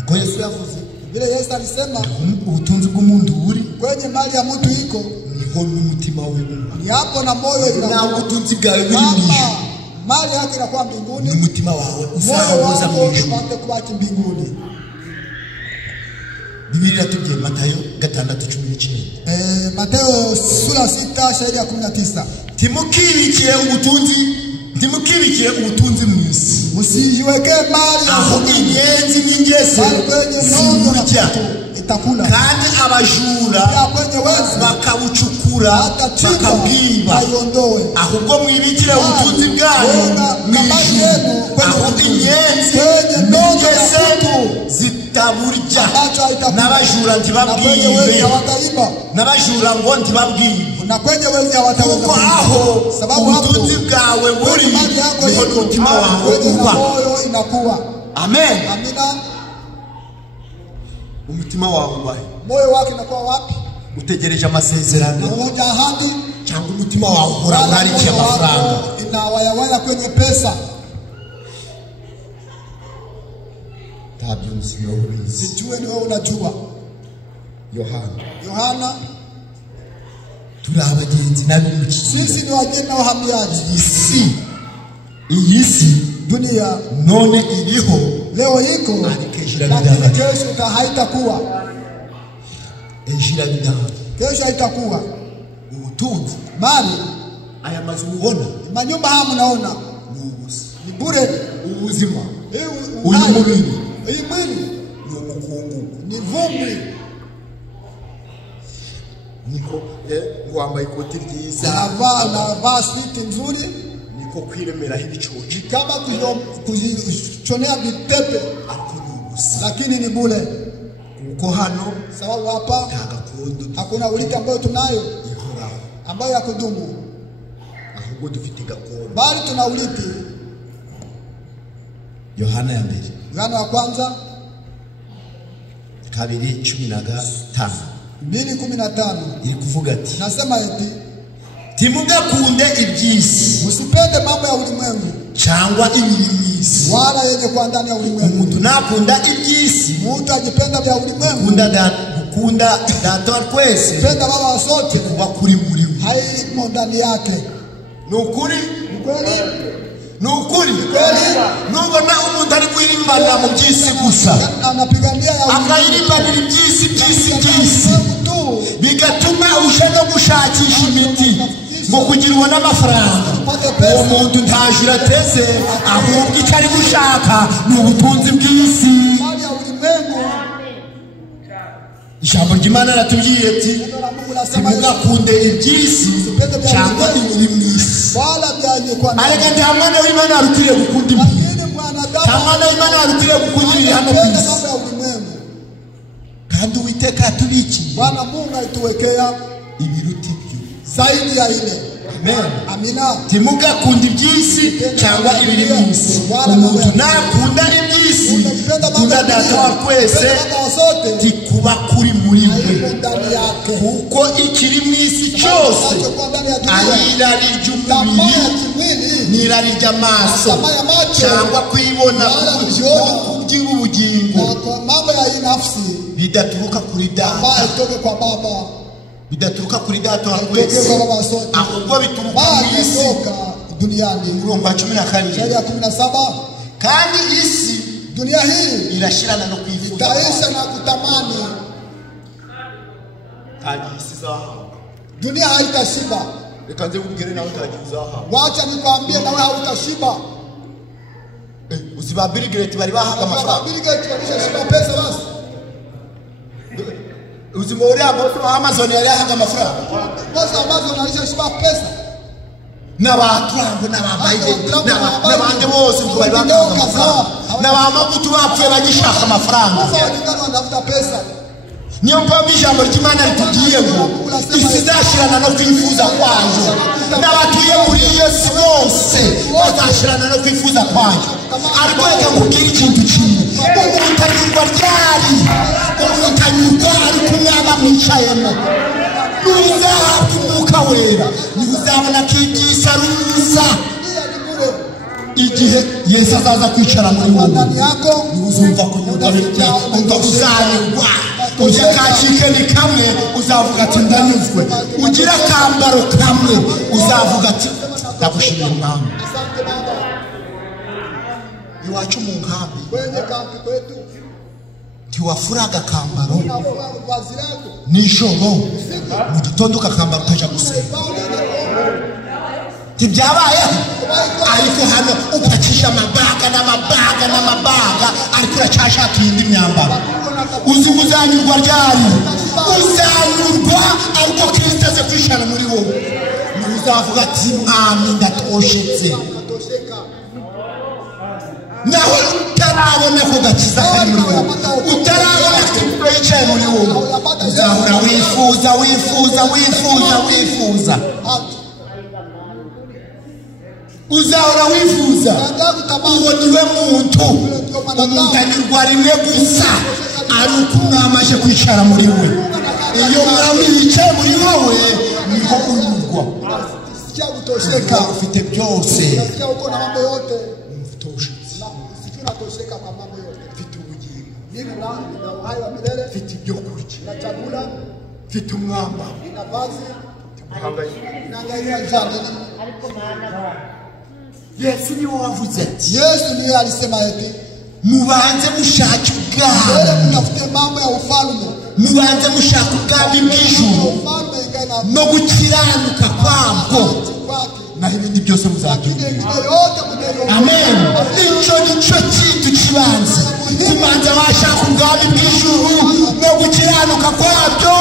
Ngo Yesu yavuze. Vile Yesu alisema ubutunzi bw'umuntu buri kwenye mali ya mtu iko niho n'umutima we ni hapo na moyo nta butunzi bwawe buri mwisho mali yake inakuwa mbinguni n'umutima wawe uzahoza mu ijuru kubaki mbinguni. Biblia tubwiye Matayo 6:19 Mateo sura 6 shairi ya 19 timukibikire ubutunzi mwisi musijiweke mali aho inyenzi n'ingese zimurya itakula kandi abajura bakabucukura bakabwiba ahubwo mwibikire ubutunzi bwanyu mw'ijuru aho inyenzi n'ingese zitaburya n'abajura ntibabwibe n'abajura ngo ntibabwibe kuko aho ubutunzi bwawe buri niho n'umutima wawe uba. Amen. Umutima wawe ubahe, moyo wake unakuwa wapi? utegereje amasezerano Unangoja ahadi cyangwa umutima wawe urarikiye amafaranga inawayawaya kwenye pesa? tabyo msiyohurizi sijue ni wewe unajua. Yohana turi abagenzi n'abimukiye, sisi ni wageni na wahamiaji. iyi si dunia none iriho leo iko lakini kesho haitakuwa. Kesho haitakuwa. Ubutunzi mali aya mazu ubona, manyumba haya mnaona ni bure. Ubuzima uyu mubiri hii mwili ni umukungu, ni vumbi. niko wambaye ikoti ryiza navaa suti nzuri, niko kwiremera ibicoci kama kujichonea vitepe, lakini ni bure. kuko hano sababu hapa hakuna uliti ambayo tunayo ambayo ya kudumu, ahubwo dufite gakondo, bali tuna uliti. Yohana ya mbere Yohana wa kwanza 2:15 2:15 iri kuvuga ati, nasema eti timugakunde ibyisi, usipende mambo ya ulimwengu cyangwa inyinyizi, wala yenye kwa ndani ya ulimwengu. umuntu nakunda ibyisi, mtu ajipenda vya ulimwengu, kunda data twese, penda baba wa sote kuba kuri muri we, haimo ndani yake. nukuri kweli nukuri nubona umuntu ari kwirimbana mu byisi gusa, anapigania akayirimbanira ibyisi bigatuma ushaka gushakisha imiti ngo kugira ubone amafaranga. uwo muntu ntajura ateze, ahubwo icyo ari gushaka ni ubutunzi bw'isi. ijambo ry'Imana ratubwiye ati, timugakunde iby'isi cyangwa ibiri mu isi. ariko nta mwana w'Imana arukwiriye gukunda ibintu, nta mwana w'Imana arukwiriye gukunda ibiri hano ku isi. kandi Uwiteka yatubikiye, Bwana Mungu alituwekea ibiruta ibyo zaidi ya ile. Amen. Amina. Timugakunde iby'isi cyangwa ibiri mu isi. Umuntu nakunda iby'isi, kunda data wa twese, tikuba kuri muri we, kuko ikiri mu isi cyose ari irari ry'umubiri n'irari ry'amaso cyangwa kwibona by'ubugingo bidaturuka kuri data, bidaturuka kuri data wa twese, ahubwo bituruka mu isi. duniani. Umurongo wa 17 kandi isi dunia hii irashirana no kwifuza, itaisha na kutamani. kandi isi zaha dunia haitashiba. reka nze ubwire nawe utagizaha, wacha nikwambie nawe hautashiba. uziba Bill Gates bari bahaga amafaranga, Bill Gates walishiba pesa basi. uzima uri abo Amazon yari yahaga amafaranga, basi Amazon alishiba pesa. n'abatwango n'abandi bose ngo bari bahaga amafaranga, n'abamagutu bapfuye bagishaka amafaranga. Niyompamvu ijambo ry'Imana ritubwiye ngo isi izashirana no kwifuza kwayo, n'abatuye muri iyo si bose bazashirana no kwifuza kwayo. ariko reka nkubwire ikintu kimwe, umutanyurwa ryari, umutanyurwa ari kumwaba mwicayemo, n'uzahabwa umwuka wera, n'uzabona ko iby'isi ari ubusa. igihe Yesu azaza kwicara muri wowe, uzumva kunyurwa bite, umva uzanyurwa. ujya kacike ni kamwe uzavuga ati ndanyuzwe, ugira akambaro kamwe uzavuga ati ndagushimira mwami. Iwacu mu nkambi ntiwafuraga akambaro nijoro mu gitondo ukakambara ukaja gusenga, ntibyabayeho. Ariko hano upakisha amabaga n'amabaga n'amabaga, ariko uracyashaka iyindi myambaro. Uzi uzanyurwa ryari? Uzanyurwa ariko Kristo aze kwishana muri wowe. Uzavuga ati mwami ndatoshetse, naho utarabona ko gakiza kari muri wowe, utarabona ko yicaye muri wowe, uzahora wifuza wifuza wifuza wifuza, uzahora wifuza. Uwo niwe muntu, umuntu anyurwa rimwe gusa ari uko umwami aje kwicara muri we. Iyo mwami yicaye muri wowe niho unyurwa, ufite byose, ufite ubugingo, ufite ibyo kurya, ufite umwambaro. Yesu niwe wavuze ati, Yesu niwe alisema eti mubanze mushake ubwami, mtafute mambo ya ufalme, mubanze mushake ubwami bw'ijuru no gukiranuka kwabwo, naho ibindi byose muzabyumva. Amen. Icyo nicyo kintu kibanza, kubanza washaka ubwami bw'ijuru no gukiranuka kwabyo,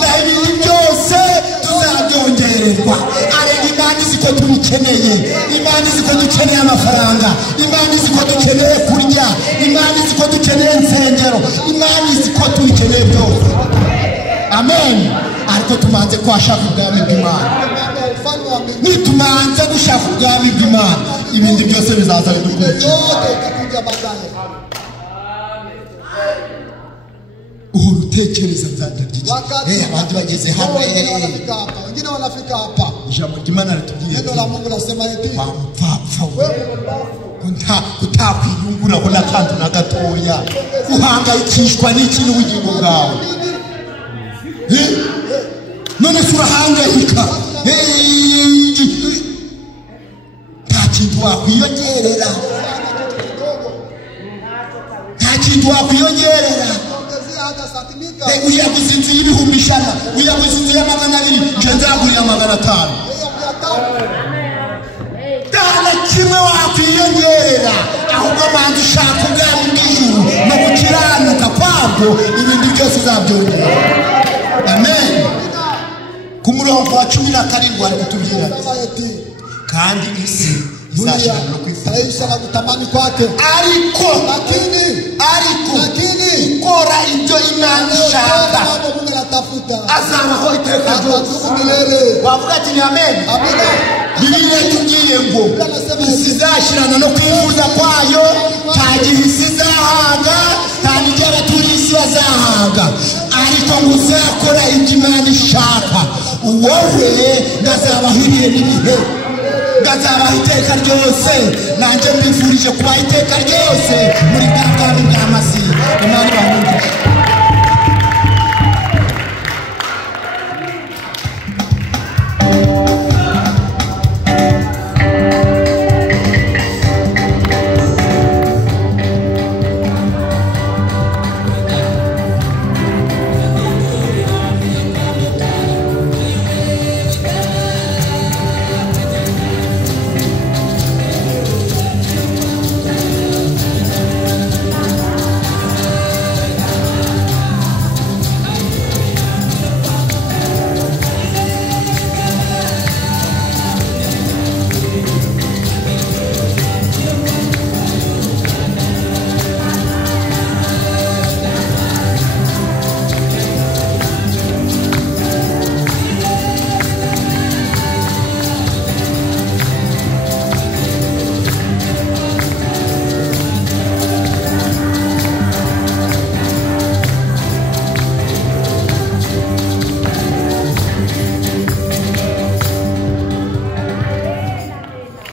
naho ibindi byose tuzabyongererwa. Arega Imana izi ko tubikeneye, Imana izi ko dukeneye amafaranga, Imana izi ko dukeneye kurya, Imana izi ko dukeneye insengero, Imana izi ko tubikeneye byose. Amen. Ariko tumanze kwashaka ubwami bw'Imana. Nitumanze gushaka ubwami bw'Imana, ibindi byose bizaza bidukurikira. Uhora utekereza nzandagiki, abandi bageze hano, wengine wanafika hapa. Ijambo ry'Imana ritubwiye Neno la Mungu nasema eti wamupfapfa utakwiyunguraho n'akantu na gatoya, uhangayikishwa n'iki n'ubugingo bwawe. None se urahangayika, nta kintu wakwiyongerera, nta kintu wakwiyongerera. Uyaguze inzu y'ibihumbi 100, uyaguze inzu y'200, nje nzagurira 500. Nta kimwe wakwiyongerera, ahubwo manzi ushaka ubwami bw'ijuru no gukiranuka kwabwo, ibindi byose uzabyongera. Amen. Ku murongo wa 17 ari kutubwira ati, kandi isi izashira no kwifuza na kutamani kwake, ariko ukora ibyo Imana ishaka azabaho iteka ryose. Wavuga ati ni amen. Bibiliya itubwiye ngo isi izashirana no kwifuza kwayo, nta gihe isi izahaga, nta n'igihe abatuye isi bazahaga, ariko ngo uzakora ibyo Imana ishaka, wowe ngazabaho ibihe n'ibihe, ngazabaho iteka ryose. Nanjye mbifurije kuba iteka ryose muri bwa bwami bwa Masiya. Imana ibahumurize.